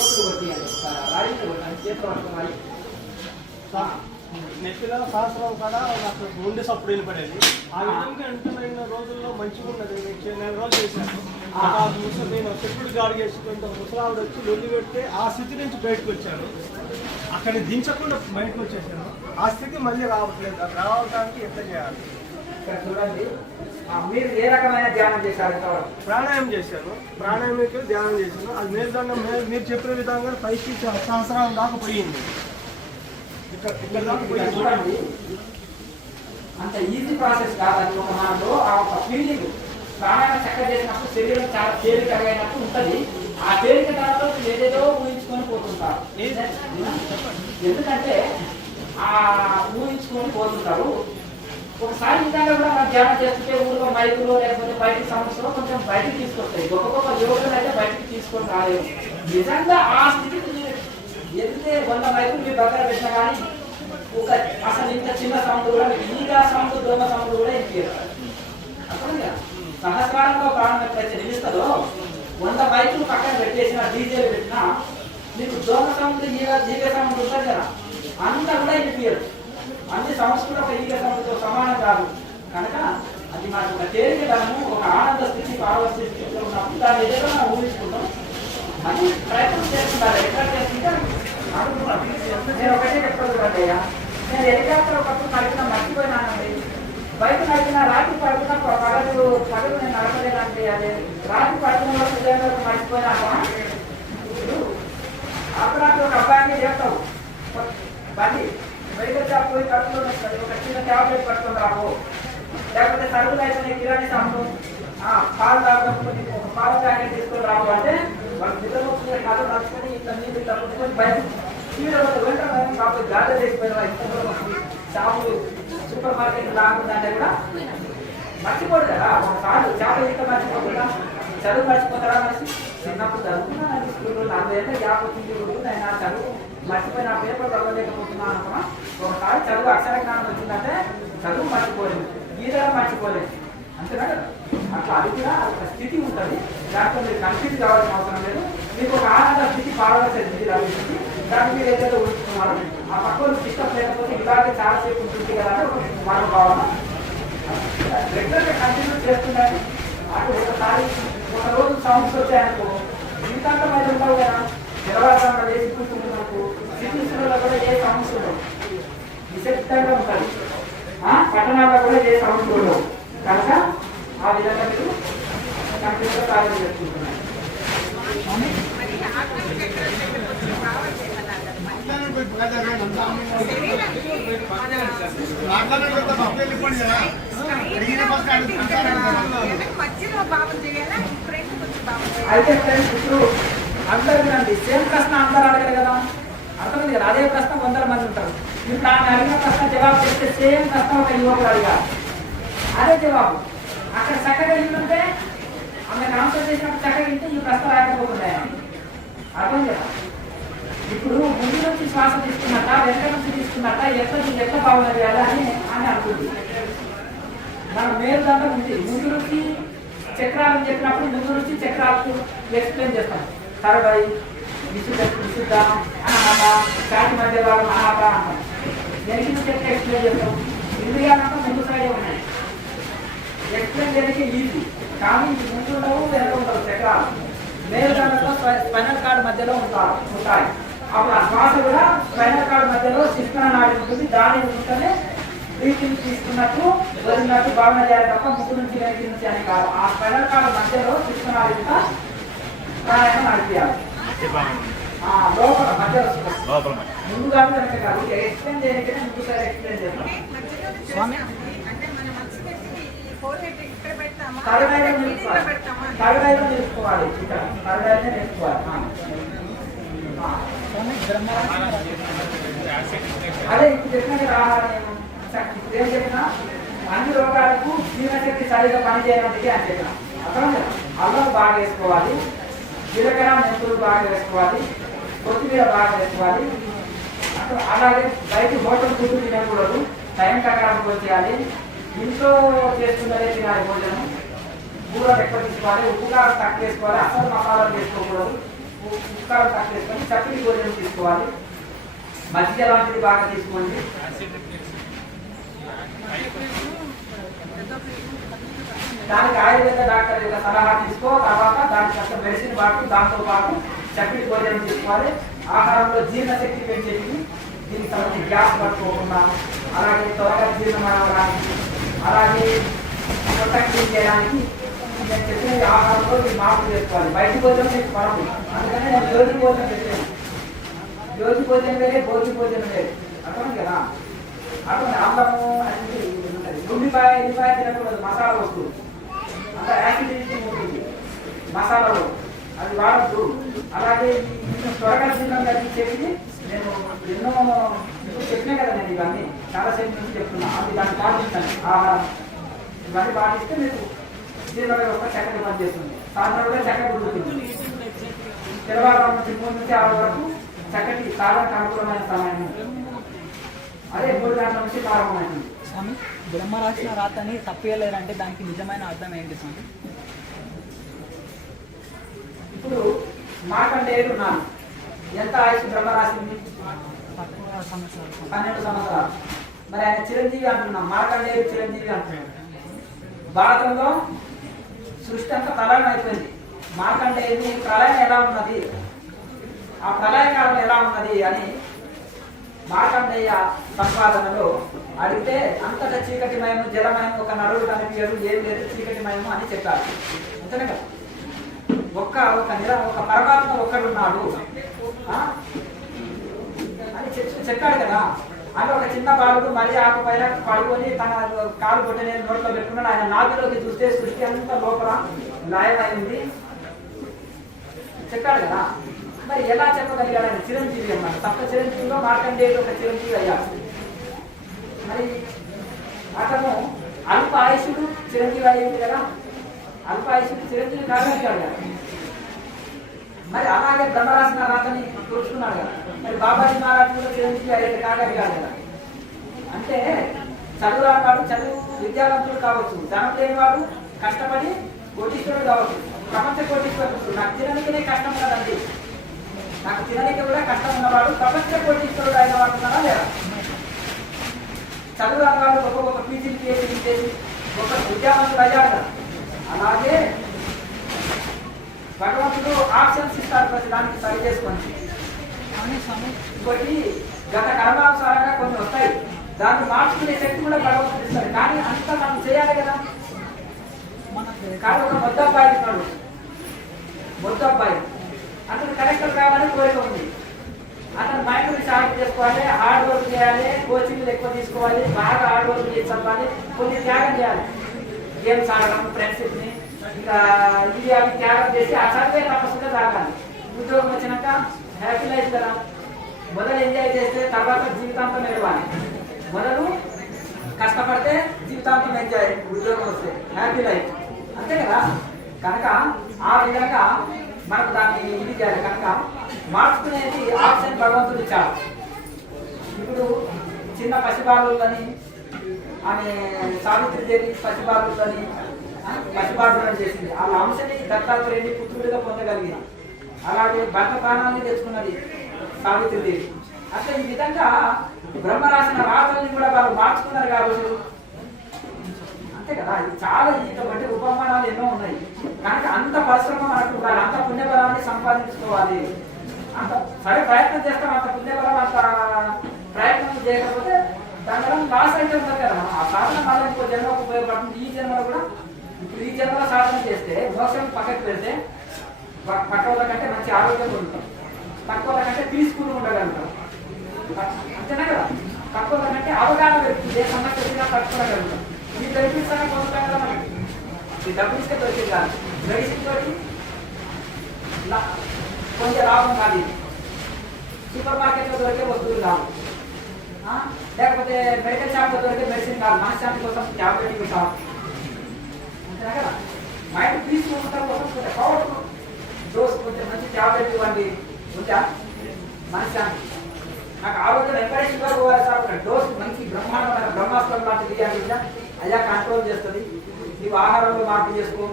నెప్పిలో సహస్రం కూడా నాకు గుండె సప్పుడు వెళ్ళిపడేది. ఆ విధంగా అంటున్న రోజుల్లో మంచిగా ఉన్నది. 4 రోజులు చేశాను. నేను చెప్పుడు గాడి చేసుకుంటే ముసలావిడ వచ్చి లొల్లి పెడితే ఆ స్థితి నుంచి బయటకు వచ్చాను. అక్కడిని దించకుండా బయటకు వచ్చేసాను. ఆ స్థితి మళ్ళీ రావట్లేదు. అది రావడానికి ఎట్లా చేయాలి? చూడండి, మీరు ఏ రకమైన ధ్యానం చేశారు? ప్రాణాయామం చేశాను. ప్రాణాయామకి ధ్యానం చేశాను. అది మేల్దండం మీరు చెప్పిన విధంగా 5 సంవత్సరాల దాకా పోయింది. చూడండి, అంత ఈజీ ప్రాసెస్ కాదు. అది ఒక మనలో ఆ ఒక ఫీలింగ్ ప్రాణాయామం చక్కగా చేసినప్పుడు శరీరం చాలా తేలిక అయినట్టు ఉంటుంది. ఆ తేలిక తర్వాత ఏదేదో ఊహించుకొని పోతుంటారు. ఎందుకంటే ఆ ఊహించుకొని పోతుంటారు. ఒకసారి నిజంగా కూడా మనం ధ్యానం చేస్తుంటే ఊరిలో మైకులో లేకపోతే బయటికి సమస్యలో కొంచెం బయటికి తీసుకొస్తాయి. గొప్ప గొప్ప యోగులు అయితే బయటికి తీసుకొని రాలేదు. నిజంగా ఆ స్థితికి ఎదిగితే 100 మైకులు మీ దగ్గర పెట్టినా కానీ ఒక అసలు ఇంత చిన్న సౌండ్ కూడా ఈగా సౌండ్ దొంగ సౌండ్ కూడా ఎక్కిరు. అర్థంగా సహస్రారంలో ప్రాణం ఎప్పుడైతే నిలుస్తుందో 100 మైకులు పక్కన పెట్టేసిన డీజేలు పెట్టినా మీకు దొంగ సౌండ్ ఈగ సౌండ్ ఉంటుంది కదా, అంతా కూడా ఎక్కిరు. అన్ని సంస్కృత ఒక ఈగ సౌండ్తో సమానం కాదు కనుక అది మనకు ఒక తేలికలను ఒక ఆనంద స్థితి పారవస్య స్థితిలో ఉన్నప్పుడు దాన్ని ఏదైనా మనం ఊహించుకుంటాం. అది ప్రయత్నం చేస్తున్నారు. ఎట్లా చేస్తుంటే నేను ఒకటే చెప్పదు చూడండి అయ్యా, నేను హెలికాప్టర్ ఒకప్పుడు నడిపిన మర్చిపోయినానండి. బయట నడిపిన రాత్రి పడుకున్న పగలు నేను నడపలేనండి. అదే రాత్రి పడుకున్న వరకు మర్చిపోయినాక అప్పుడు ఒక అబ్బాయిని చెప్తావు బండి బయట పోయి కడుపులో ఒక చిన్న ట్యాబ్లెట్ పట్టుకుని రావు, లేకపోతే సరుకులు అయిపోయిన కిరాణి సాంపు పాలు తాగకపోతే ఒక పాల ప్యాకెట్ తీసుకొని రావు అంటే వాళ్ళు నిద్రపోతుంది కథ నడుచుకొని ఇట్లా నీళ్ళు ఇట్లా పుట్టుకొని బయట వెంటనే కాకపోతే గాలి చేసిపోయిన షాపులు సూపర్ మార్కెట్ రాకుందంటే కూడా మర్చిపోడు కదా. ఒకసారి చేప ఇంత మర్చిపోకుండా చదువు మర్చిపోతారా మనిషి? చిన్నప్పుడు చదువుకున్నాను స్కూల్లో 40 ఏళ్ళ 50 ఉంటుంది అయినా చదువు మర్చిపోయిన పేపర్ చదవలేకపోతున్నాను అనుకున్నా. ఒకసారి చదువు అక్షర జ్ఞానం వచ్చిందంటే చదువు మర్చిపోలేదు, గీతలు మర్చిపోలేదు అంతేనా కదా. అట్లా అది కూడా ఒక స్థితి ఉంటుంది. దాంట్లో మీరు కన్ఫ్యూజ్ కావాల్సిన అవసరం లేదు. మీకు ఒక ఆనంద స్థితి పారవలసిన స్థితి లభిస్తుంది. దాన్ని మీరు ఏదైతే ఊహిస్తున్నారు ఆ పక్కన డిస్టర్బ్ లేకపోతే ఇలాగే చాలాసేపు ఉంటుంది కదా అని ఒక మనోభావన రెగ్యులర్గా కంటిన్యూ చేస్తుందండి. అటు ఒకసారి ఒక రోజు సౌండ్స్ వచ్చాయనుకో జీవితాంత మీద ఉండవు కదా. తెల్లవారుజామున వేసి కూర్చుంటున్నప్పుడు సిటీస్లో కూడా ఏ సౌండ్స్ ఉండవు, నిశ్శబ్దంగా ఉంటుంది. పట్టణాల్లో కూడా ఏ సౌండ్స్ ఉండవు కనుక ఆ విధంగా మీరు కంటిన్యూగా ప్రారంభం చేసుకుంటున్నారు. అయితే ఫ్రెండ్స్ ఇప్పుడు అందరు వినండి, సేమ్ ప్రశ్న అందరు అడగరు కదా, అర్థమైంది కదా. అదే ప్రశ్న 100 మంది ఉంటారు. ఇప్పుడు ఆమె అడిగిన ప్రశ్న జవాబు చేస్తే సేమ్ ప్రశ్న ఒక యువకుడు అడిగారు, అదే జవాబు అక్కడ చక్కగా ఉంటే ఆమెకు ఆన్సర్ చేసినప్పుడు చక్కగా వింటే ఈ ప్రశ్న రాకపోతున్నాయి. అర్థం కదా. ఇప్పుడు ముందు నుంచి శ్వాస తీసుకున్నట్ట వెనక నుంచి తీసుకున్నట్ట ఎట్లా భావన చేయాలి అని అనుకుంది. మన మేలు దాంట్లో ఉంది. ముందు నుంచి చక్రాలను చెప్పినప్పుడు ముందు నుంచి చక్రాలకు ఎక్స్ప్లెయిన్ చేస్తాం. సరదాయి విశుద్ధ అనాహత చాటి మధ్య భాగం అనాహత అంటాం. వెనక నుంచి ఎక్స్ప్లెయిన్ చేస్తాం. ఇంద్రియాలంతా ముందు సైడే ఉన్నాయి. ఎక్స్ప్లెయిన్ చేయడానికి ఈజీ కానీ ముందు ఉండవు వెనక ఉండవు చక్రాలు. మేలు దాంట్లో స్పైనల్ కార్డ్ మధ్యలో ఉంటాయి. అప్పుడు ఆ శ్వాస కూడా స్పైనల్ కార్డ్ మధ్యలో శిష్ణ నాడి ఉంటుంది. దాని ఉంటేనే బ్రీతింగ్ తీసుకున్నట్టు వదిలినట్టు భావన చేయాలి తప్ప ముందు నుంచి వెనక నుంచి అని కాదు. ఆ స్పైనల్ కార్డ్ మధ్యలో శిష్ణ నాడి ప్రాణాయామం నడిపించాలి. లోపల మధ్య ముందు కాదు వెనక కాదు. ఎక్స్ప్లెయిన్ చేయడానికి ముందు సైడ్ ఎక్స్ప్లెయిన్ చేస్తాం. తరగైలో నేర్చుకోవాలి. తరగైలో నేర్చుకోవాలి. అదే ఇప్పుడు చెప్పిన ఆహారం ఇప్పుడు ఏం చెప్పినా అన్ని రోగాలకు జీవనశక్తి సరిగా పనిచేయడానికి అని చెప్పిన. అర్థం కదా. అల్లం బాగా వేసుకోవాలి, జీలకర్ర మెంతులు బాగా వేసుకోవాలి, కొత్తిమీర బాగా వేసుకోవాలి. అలాగే బయట హోటల్ ఫుడ్ తినకూడదు, టైం ప్రకారం చేయాలి. ఇంట్లో చేసుకున్నదే తినాలి. భోజనం కూరలు ఎక్కువ తీసుకోవాలి, ఉప్పు కారం తక్కువ వేసుకోవాలి, అసలు మసాలాలు వేసుకోకూడదు, ఉప్పు కారం తక్కువ వేసుకొని చక్కటి భోజనం తీసుకోవాలి. మజ్జిగ లాంటిది బాగా తీసుకోండి. దానికి ఆయుర్వేద డాక్టర్ యొక్క సలహా తీసుకో. తర్వాత దానికి అసలు మెడిసిన్ వాడుతూ దాంతో పాటు చక్కటి భోజనం తీసుకోవాలి. ఆహారంలో జీర్ణశక్తి పెంచేది, దీనికి సంబంధించి గ్యాస్ పట్టుకోకుండా, అలాగే త్వరగా జీర్ణం అవ్వడానికి, అలాగే పొట్ట క్లీన్ చేయడానికి నేను చెప్పిన ఆహారంలో మీరు మార్పు చేసుకోవాలి. బయట భోజనం మీకు పడదు. అందుకని నేను యోగి భోజనం పెట్టాను. యోగి భోజనం వేరే, భోగి భోజనం వేరే. అర్థం కదా. అర్థం అల్లము అది ఉల్లిపాయ తినకూడదు, మసాలా వస్తువు. అంత యాసిడిటీ ఉంటుంది మసాలాలో, అది వాడద్దు. అలాగే ఈ త్వరగా జీర్ణం కలిగించేది నేను ఎన్నో చెప్పినా కదా, నేను ఇవన్నీ చాలా సేపు నుంచి చెప్తున్నా. అది దాన్ని పాటిస్తాను. ఆహారం ఇవన్నీ పాటిస్తే మీకు జీర్ణ వ్యవస్థ చక్కగా పనిచేస్తుంది. సాధారణంగా చక్కగా ఉడుకుతుంది. తెల్లవారుజాము నుంచి 3 నుంచి 6 వరకు చక్కటి సాధారణ అనుకూలమైన సమయం. అదే 3 గంటల నుంచి ప్రారంభమైంది. స్వామి, బ్రహ్మ రాసిన రాతని తప్పలేరంటే దానికి నిజమైన అర్థం ఏంటి స్వామి? ఇప్పుడు మార్కండేయుడు ఉన్నాను. ఎంత ఆయుష్ బ్రహ్మ రాసింది? 12 సంవత్సరాలు. మరి ఆయన చిరంజీవి అంటున్నాం. మార్కండేయుడు చిరంజీవి అంటున్నాం. భారతంలో సృష్టి అంతా ప్రళయం అయిపోయింది. మార్కండేయుని ప్రళయం ఎలా ఉన్నది, ఆ ప్రళయకాలం ఎలా ఉన్నది అని మార్కండేయ సంపాదనలో అడిగితే అంతటా చీకటిమయము జలమయము ఒక నరుడు కనిపించడు, ఏం లేదు చీకటిమయము అని చెప్పారు. అంతేనే కదా, ఒక పరమాత్మ ఒక్కడున్నాడు అని చెప్పాడు కదా. అంటే ఒక చిన్న బాలుడు మళ్ళీ ఆకు పైన పడుకొని తన కాలు కొట్టని నోట్లో పెట్టుకున్నాడు. ఆయన నాభిలోకి చూస్తే సృష్టి అంతా లోపల లయమైంది చెప్పాడు కదా. మరి ఎలా చెప్పగలిగాడు? ఆయన చిరంజీవి అన్నమాట. సప్త చిరంజీవిలో మార్కండేయుడు ఒక చిరంజీవి అయ్యాడు. మరి అతను అల్ప ఆయుషుడు చిరంజీవి అయ్యింది కదా. అల్ప ఆయుషుడు చిరంజీవి కాగలిగాడు కదా. మరి అలాగే బ్రహ్మరాసిన రాతని చూసుకున్నాడు కదా. మరి బాబాజీ మహారాజు కూడా చిరంజీవి అయ్యేది కాగలిగాడు కదా. అంటే చదువురాడు, చదువు విద్యావంతుడు కావచ్చు, ధనం లేనివాడు కష్టపడి కోటీశ్వరుడు కావచ్చు, ప్రపంచ కోటీశ్వరుడు. నాకు తినడానికినే కష్టం కదండి, నాకు తినడానికి కూడా కష్టం ఉన్నవాడు ప్రపంచ కోటీశ్వరుడు అయిన వాడు ఉన్నాడా లేదా? చదువు రాని వాడు గొప్ప పీజీలు చేసి గొప్ప విద్యావంతుడు అయ్యాడు కదా. అలాగే భగవంతుడు ఆప్షన్స్ ఇస్తారు ప్రతి దానికి సరి చేసుకోండి. ఇంకోటి గత కర్మానుసారంగా కొన్ని వస్తాయి, దాన్ని మార్చుకునే శక్తి కూడా భగవంతుడు ఇస్తారు. కానీ అంతా మనం చేయాలి కదా. కానీ ఒక మొద్దబ్బాయి ఉన్నాడు, మొద్దబ్బాయి అతను కలెక్టర్ కావాలని కోరిక ఉంది. అతను మైండ్ షార్ప్ చేసుకోవాలి, హార్డ్ వర్క్ చేయాలి, కోచింగ్లు ఎక్కువ తీసుకోవాలి, బాగా హార్డ్ వర్క్ చేసి చదవాలి, కొన్ని త్యాగం చేయాలి. గేమ్స్ ఆడడం, ఫ్రెండ్షిప్ని ఇంకా ఇది అవి త్యాగం చేసి ఆ చదివే తపస్సుగా తాగాలి. ఉద్యోగం వచ్చినాక హ్యాపీ లైఫ్ కదా. మొదలు ఎంజాయ్ చేస్తే తర్వాత జీవితాంతం నిలవాలి. మొదలు కష్టపడితే జీవితాంతం ఎంజాయ్, ఉద్యోగం వస్తే హ్యాపీ లైఫ్, అంతే కదా. కనుక ఆ విధంగా మనకు దాన్ని ఇది చేయాలి. కనుక మార్చుకునేది ఆప్షన్ భగవంతుడు ఇచ్చాడు. ఇప్పుడు చిన్న పసిబాలులని ఆమె సావిత్రిదేవి పసిబాలులని చేసింది. ఆ అంశని దత్తాత్రేయుని పుత్రుడిగా పొందగలిగింది. అలాగే భర్త ప్రాణాన్ని తెచ్చుకున్నది సావిత్రిదేవి. అట్లా ఈ విధంగా బ్రహ్మ రాసిన రాతల్ని కూడా వాళ్ళు మార్చుకున్నారు కాబట్టి అంతే కదా. ఇది చాలా ఇటువంటి ఉపమానాలు ఎన్నో ఉన్నాయి. కనుక అంత పరిశ్రమ మనకు ఉండాలి, అంత పుణ్యబలాన్ని సంపాదించుకోవాలి. అంత సరే ప్రయత్నం చేస్తాం, అంత పుణ్యబలం అంత ప్రయత్నం చేయకపోతే దానివల్ల లాస్ అయితే ఉంటుంది కదా. ఆ సాధన మళ్ళీ ఇంకో జన్మకు ఉపయోగపడుతుంది. ఈ జన్మలో కూడా ఇప్పుడు ఈ జన్మలో సాధన చేస్తే మోసం పక్కకు పెడితే పక్క వాళ్ళ కంటే మంచి ఆరోగ్యంగా ఉంటాం, తక్కువ వాళ్ళ కంటే పీస్ఫుల్గా ఉండగలుగుతాం, అంతేనా కదా. తక్కువ వాళ్ళ కంటే అవగాహన పెరుగుతుంది, ఏ సమస్య వచ్చినా తట్టుకోగలుగుతాం. ఈ బెనిఫిట్స్ అనే పొందుతాం కదా మనకి. ఈ డబ్బులు ఇస్తే దొరికింది కాదు, మెడిసిన్ తోటి కొంచెం లాభం కాదు. సూపర్ మార్కెట్లో దొరికే వస్తువులు కాదు, లేకపోతే మెడికల్ షాప్లో దొరికే మెడిసిన్ కాదు. మనశ్శాంతి కోసం ట్యాబ్లెట్ కాదు, అంతేనా కదా. మైండ్ పీస్ఫుల్ ఉండటం కోసం కొంచెం పవర్ఫుల్ డోస్, కొంచెం మంచి ట్యాబ్లెట్ ఇవ్వండి ఉందా మనశ్శాంతి. నాకు ఆరోగ్యం ఎక్కడే షుగర్ పోవాలి సార్, డోస్ మంచి బ్రహ్మాండమైన బ్రహ్మాస్త్రం లాంటిది ఇవ్వాలి కదా. అయ్యా కంట్రోల్ చేస్తుంది. నీవు ఆహారంలో మార్పు చేసుకో,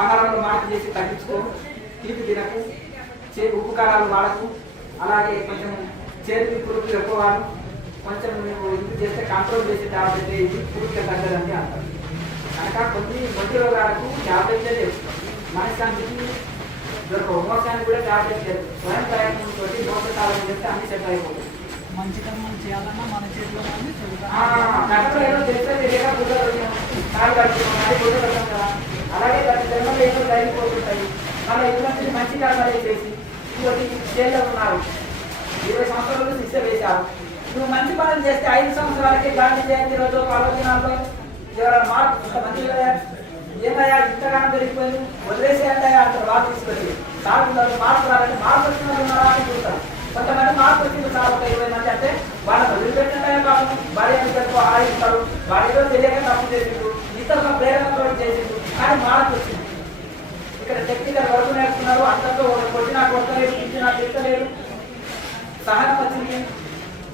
ఆహారంలో మార్పు చేసి తగ్గించుకో, తీపి తినకు, ఉప్పు కారాలు వాడకు, అలాగే కొంచెం చేతి పురుగులు ఎక్కువ వాడు, కొంచెం నువ్వు ఇది చేస్తే కంట్రోల్ చేసే ట్యాబ్లెట్ ఇది పూర్తిగా తగ్గదని అంటారు. కనుక కొన్ని రోగాలకు ట్యాబ్లెట్లే లేదు, మనశ్శాంతికి దొరకవు, మోసానికి కూడా ట్యాబ్లెట్ లేదు. స్వయం ప్రయత్నంతో మోసకాలం చేస్తే అన్ని సెట్ అయిపోతుంది. మంచి కర్మలు చేయాలన్నా మన చేతిలో కష్టం ఏదో తెలిస్తే తెలియక గుర్తుపెడతాం కదా. అలాగే ప్రతి జన్మలో ఏదో జరిగిపోతుంటాయి. మళ్ళీ ఇటువంటి మంచి కర్మలే చేసి ఇంకోటి జైల్లో ఉన్నారు, 20 సంవత్సరాలు శిక్ష వేశారు. నువ్వు మంచి పనులు చేస్తే 5 సంవత్సరాలకి గాంధీ జయంతి రోజు పర్వదినాల్లో ఎవరైనా మార్పు మంచిగా ఏమయ్యా ఇంతగానో పెరిగిపోయింది వదిలేసేయండి అంటారు. వాళ్ళు తీసుకొచ్చి సాగుతున్నారు మార్పు రాలంటే మార్పు వచ్చిన వాళ్ళు ఉన్నారా అని చూస్తారు. కొంతమంది మార్పు వచ్చింది సార్ ఒక 20 మంది అంటే వాళ్ళని వదిలిపెట్టినట్టే కాదు భార్య బిడ్డలకు ఆడిస్తారు. వాడిలో తెలియక తప్పు చేసిండు, ఇతరుల ప్రేరణతో చేసిండు, కానీ మార్పు వచ్చింది. ఇక్కడ టెక్నికల్ వరకు నేర్చుకున్నారు. అందరితో కొట్టినా కొట్టలేదు, తిట్టినా తిట్టలేదు, సహనం వచ్చింది.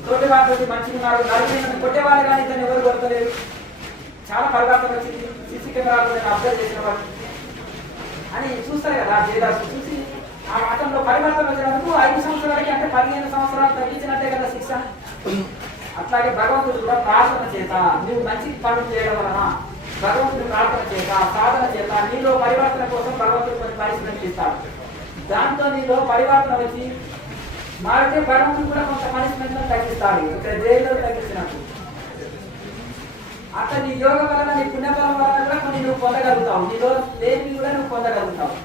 తోటి వాళ్ళతో మంచిగా ఉన్నారు. నలుగురిని కొట్టేవాళ్ళు కానీ ఇతను ఎవరు కొట్టలేదు. చాలా పరివర్తన వచ్చింది. సీసీ కెమెరాలు నేను అబ్జర్వ్ చేసిన వాళ్ళు అని చూస్తారు కదా. జయదాసు చూసి ఆ మతంలో పరివర్తన వచ్చినందుకు 5 సంవత్సరాలకి అంటే 15 సంవత్సరాలు తగ్గించినట్టే కదా శిక్ష. అట్లాగే భగవంతుడు కూడా ప్రార్థన చేత నువ్వు మంచి పనులు చేయడం వలన భగవంతుడు ప్రార్థన చేత సాధన చేత నీలో పరివర్తన కోసం భగవంతుడు కొన్ని పరిస్థితులు ఇస్తాడు. దాంతో నీలో పరివర్తన వచ్చి మారితే భగవంతుడు కూడా కొంత పనిష్మెంట్ తగ్గిస్తాడు. ఇక్కడ జైల్లో తగ్గించినట్టు అట్లా నీ యోగ వలన నీ పుణ్యఫలం వలన కూడా కొన్ని నువ్వు పొందగలుగుతావు. నీలో లేని కూడా నువ్వు పొందగలుగుతావు.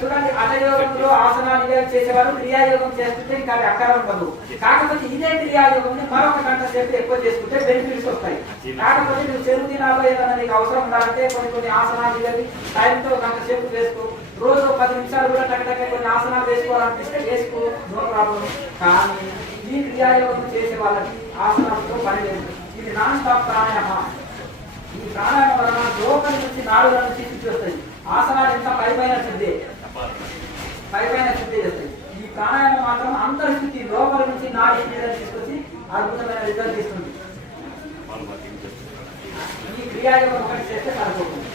చూడండి, అటయోగంలో ఆసనాలు చేసేవారు క్రియాయోగం చేస్తుంటే ఇంకా అక్కరం ఉండదు. కాకపోతే ఇదే క్రియాయోగం మరొక గంట సేపు ఎక్కువ చేసుకుంటే బెనిఫిట్స్ వస్తాయి. కాకపోతే నువ్వు చెరువు దినాల్లో ఏదైనా నీకు అవసరం ఉండాలంటే కొన్ని ఆసనాలు ఇవి టైంతో గంట సేపు వేసుకో. రోజు 10 నిమిషాలు కూడా టక్ కొన్ని ఆసనాలు వేసుకోవాలనిపిస్తే వేసుకో, నో ప్రాబ్లం. కానీ ఈ క్రియాయోగం చేసే వాళ్ళకి ఆసనాలతో పని లేదు. ఇది నాన్ స్టాప్ ప్రాణాయామ. ఈ ప్రాణాయామం వలన లోపలి నుంచి నాడుల నుంచి శుద్ధి వస్తాయి. ఆసనాలు ఎంత పైపైన శుద్ధి చేస్తాయి. ఈ ప్రాణాయామం మాత్రం అంతర్శుద్ధి లోపలి నుంచి నాడి తీసుకొచ్చి అద్భుతమైన రిజల్ట్ ఇస్తుంది. ఈ క్రియాయోగం ఒకటి చేస్తే సరిపోతుంది.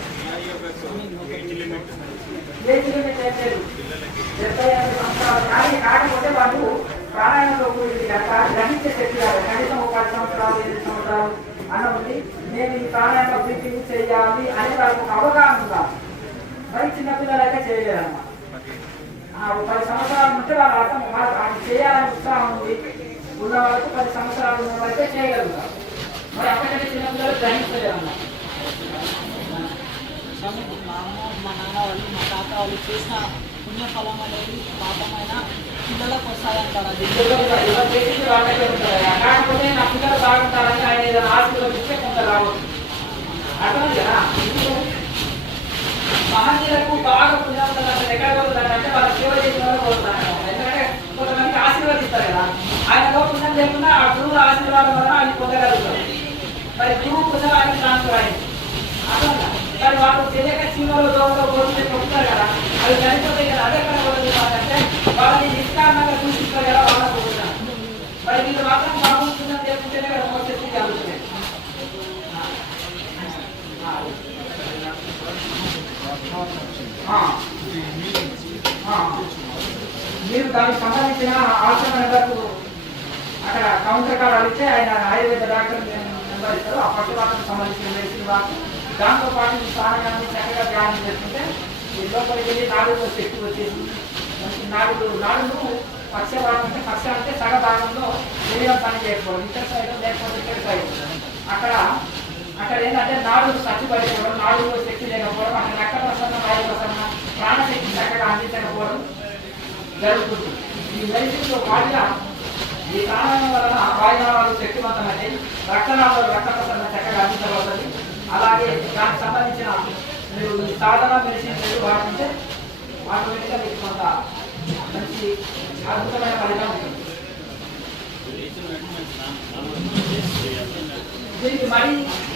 కాకపోతే వాళ్ళు ప్రాణాయామంలో గ్రహించే శక్తి కాదు. కనీసం 10 సంవత్సరాలు 8 సంవత్సరాలు అన్న ఉంది. నేను ఈ ప్రాణాయామ బ్రీతింగ్ చేయాలి అని వాళ్ళకి ఒక అవగాహన ఉండాలి. మరి చిన్నపిల్లలు అయితే చేయలేరు అన్నమాట. 10 సంవత్సరాలు ఉంటే వాళ్ళ అర్థం వాళ్ళు చేయాలని ఉత్సాహం ఉంది ఉన్న వాళ్ళకు 10 సంవత్సరాలు ఉన్న వాళ్ళైతే చేయగలుగుతారు. మరి అప్పటికంటే చిన్నపిల్లలు గ్రహించలేరు అన్నమాట. మా నాన్న వాళ్ళు మా తాత వాళ్ళు చేసిన పుణ్యఫలం అనేది పాపమైన పిల్లలకు వస్తాయంటారు. అది కాకపోతే నా పిల్లలు బాగుంటారని ఆయన ఏదైనా ఆశీర్వదిస్తే కొంత రావచ్చు. అర్థం కదా. మహనీయులకు బాగా పుణ్యవంతులు ఎక్కడ పోతుందంటే వాళ్ళ సేవ చేసిన వాళ్ళు పోతున్నారు. ఎందుకంటే కొంతమందికి ఆశీర్వదిస్తారు కదా. ఆయనలో పుణ్యం లేకుండా ఆ గురువుల ఆశీర్వాదం వల్ల ఆయన పొందగలుగుతారు. మరి గురువు పుణ్యానికి ట్రాన్స్ఫర్ అయింది. మరి వాళ్ళు తెలియక చీమలో దోమలో పోతుంటే చెప్తారు కదా, అవి చనిపోతాయి కదా. అదే ఎక్కడ పోతుందంటే వాళ్ళని నిష్కారణంగా చూపిస్తారు కదా, వాళ్ళ పోతున్నారు. మరి వీళ్ళు మాత్రం బాగుంటుందని తెలుసుకుంటేనే కదా మోసెత్తి జరుగుతుంది. మీరు దానికి సంబంధించిన ఆలోచనలకు అక్కడ కౌంటర్ కార్డు అడిగితే ఆయన ఆయుర్వేద డాక్టర్ నెంబర్ ఇస్తారు. ఆ పట్టుబాటుకు సంబంధించిన మెడిసిన్ వాటి దాంతో పాటు స్థానాన్ని చక్కగా ధ్యానం చేసుకుంటే ఈ లోపలికి వెళ్ళి నాడులో శక్తి వచ్చేసి మంచి నాడును పక్షభాగం అంటే పక్ష అంటే సగ భాగంలో శరీరం పని చేయకపోవడం, ఇతర సైడ్ లేకపోతే ఇతర సైడ్ అక్కడ ఏంటంటే నాడులు సచ్చిపడిపోవడం, నాడులో శక్తి లేకపోవడం, అక్కడ రక్త ప్రసరణ వాయు ప్రసరణ ప్రాణశక్తి చక్కగా అందించకపోవడం జరుగుతుంది. ఈ మెడిసిన్తో పాటుగా ఈ ప్రాణాయామం వలన వాయునాళాలు శక్తివంతమైతే రక్తనాళాలు రక్త ప్రసరణ చక్కగా అందించబడుతుంది. అలాగే దానికి సంబంధించిన మీరు ఈ సాధన మెడిసిన్ వాడుతుంటే ఆటోమేటిక్గా మీకు కొంత మంచి అద్భుతమైన ఫలితం ఉంటుంది. దీనికి మరి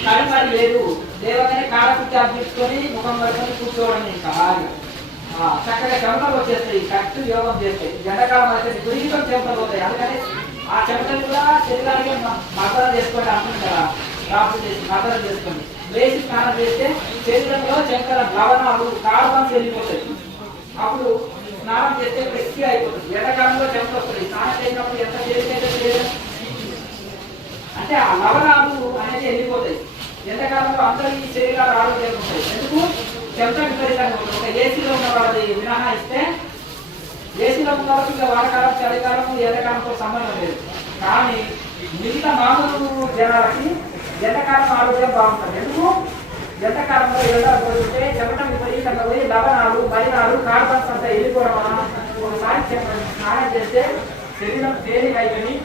కడిమరి లేదు. దేవగానే కారకుత్యాలు తీసుకొని ముఖం పడుకొని కూర్చోవడం ఇంకా చక్కగా చెమటలు వచ్చేస్తాయి. కరెక్ట్ యోగం చేస్తాయి. ఎండాకాలం అయితే గురిగితం చెమటలు పోతాయి. అందుకని ఆ చెమటలు కూడా శరీరానికి మర్దన చేసుకోండి అంటుంది కదా. రాపు చేసి మర్దన చేసుకోండి. వేసి స్నానం చేస్తే శరీరంలో చెమటల లవణాలు కార్బన్స్ వెళ్ళిపోతాయి. అప్పుడు స్నానం చేస్తే ఫ్రెష్గా అయిపోతుంది. ఎండాకాలంలో చెమట వస్తుంది. స్నానం చేసినప్పుడు ఎంత చేస్తే అంటే ఆ లవణాలు అనేది వెళ్ళిపోతాయి. ఎండాకాలంలో అందరి శరీరాలు ఆరోగ్యంగా ఉంటాయి. ఎందుకు చెమట విపరీతంగా ఉంటుంది. ఒక ఏసీలో ఉన్న వాళ్ళది మినహాయిస్తే ఏసీలో ఉన్న వాళ్ళకి ఇంకా వానకాలం చలికాలం ఎండాకాలంతో సంబంధం లేదు. కానీ మిగతా మామూలు జనాలకి ఎండాకాలం ఆరోగ్యం బాగుంటుంది. ఎందుకు ఎండాకాలంలో ఎండ పోతుంటే చెమట విపరీతంగా పోయి లవణాలు మైనాలు కార్బన్స్ అంతా స్నానం చేస్తే శరీరం తేలిక అయిపోయి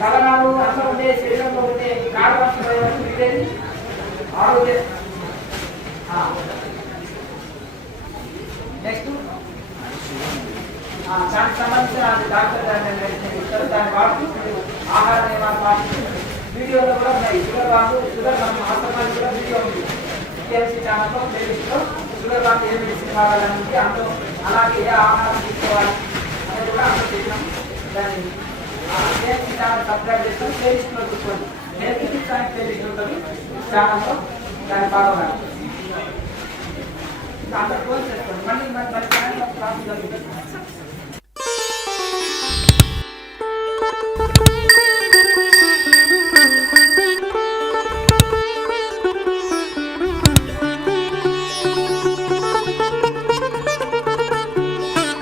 లవణాలు అంతా ఉండే శరీరంలో ఉండే కారవంశం మిగిలేది ఆరోగ్య. నెక్స్ట్ దానికి సంబంధించిన డాక్టర్ దాన్ని వాడుతూ ఆహార నియమాలు పాటిస్తూ వీడియోలో కూడా ఉన్నాయి. షుగర్ మనం ఆశ్రమాలు కూడా వీడియో ఉంది. టీఎల్సీ ఛానల్లో ప్లేలిస్ట్లో షుగర్ వాళ్ళు ఏ మెడిసిన్ వాడాలని అందులో అలాగే ఏ ఆహారం తీసుకోవాలి అనేది కూడా అందులో చేసినాం. దాన్ని టీఎల్సీ ఛానల్ సబ్స్క్రైబ్ చేస్తాం. ప్లేలిస్ట్లో చూసుకోండి. హెల్త్ టిప్స్ అనే ప్లేలిస్ట్ ఉంటుంది ఛానల్లో, దాన్ని ఫాలో అవ్వాలి. అందరూ క్లోజ్ చేసుకోండి. మళ్ళీ ఛానల్ క్లాస్ జరుగుతుంది.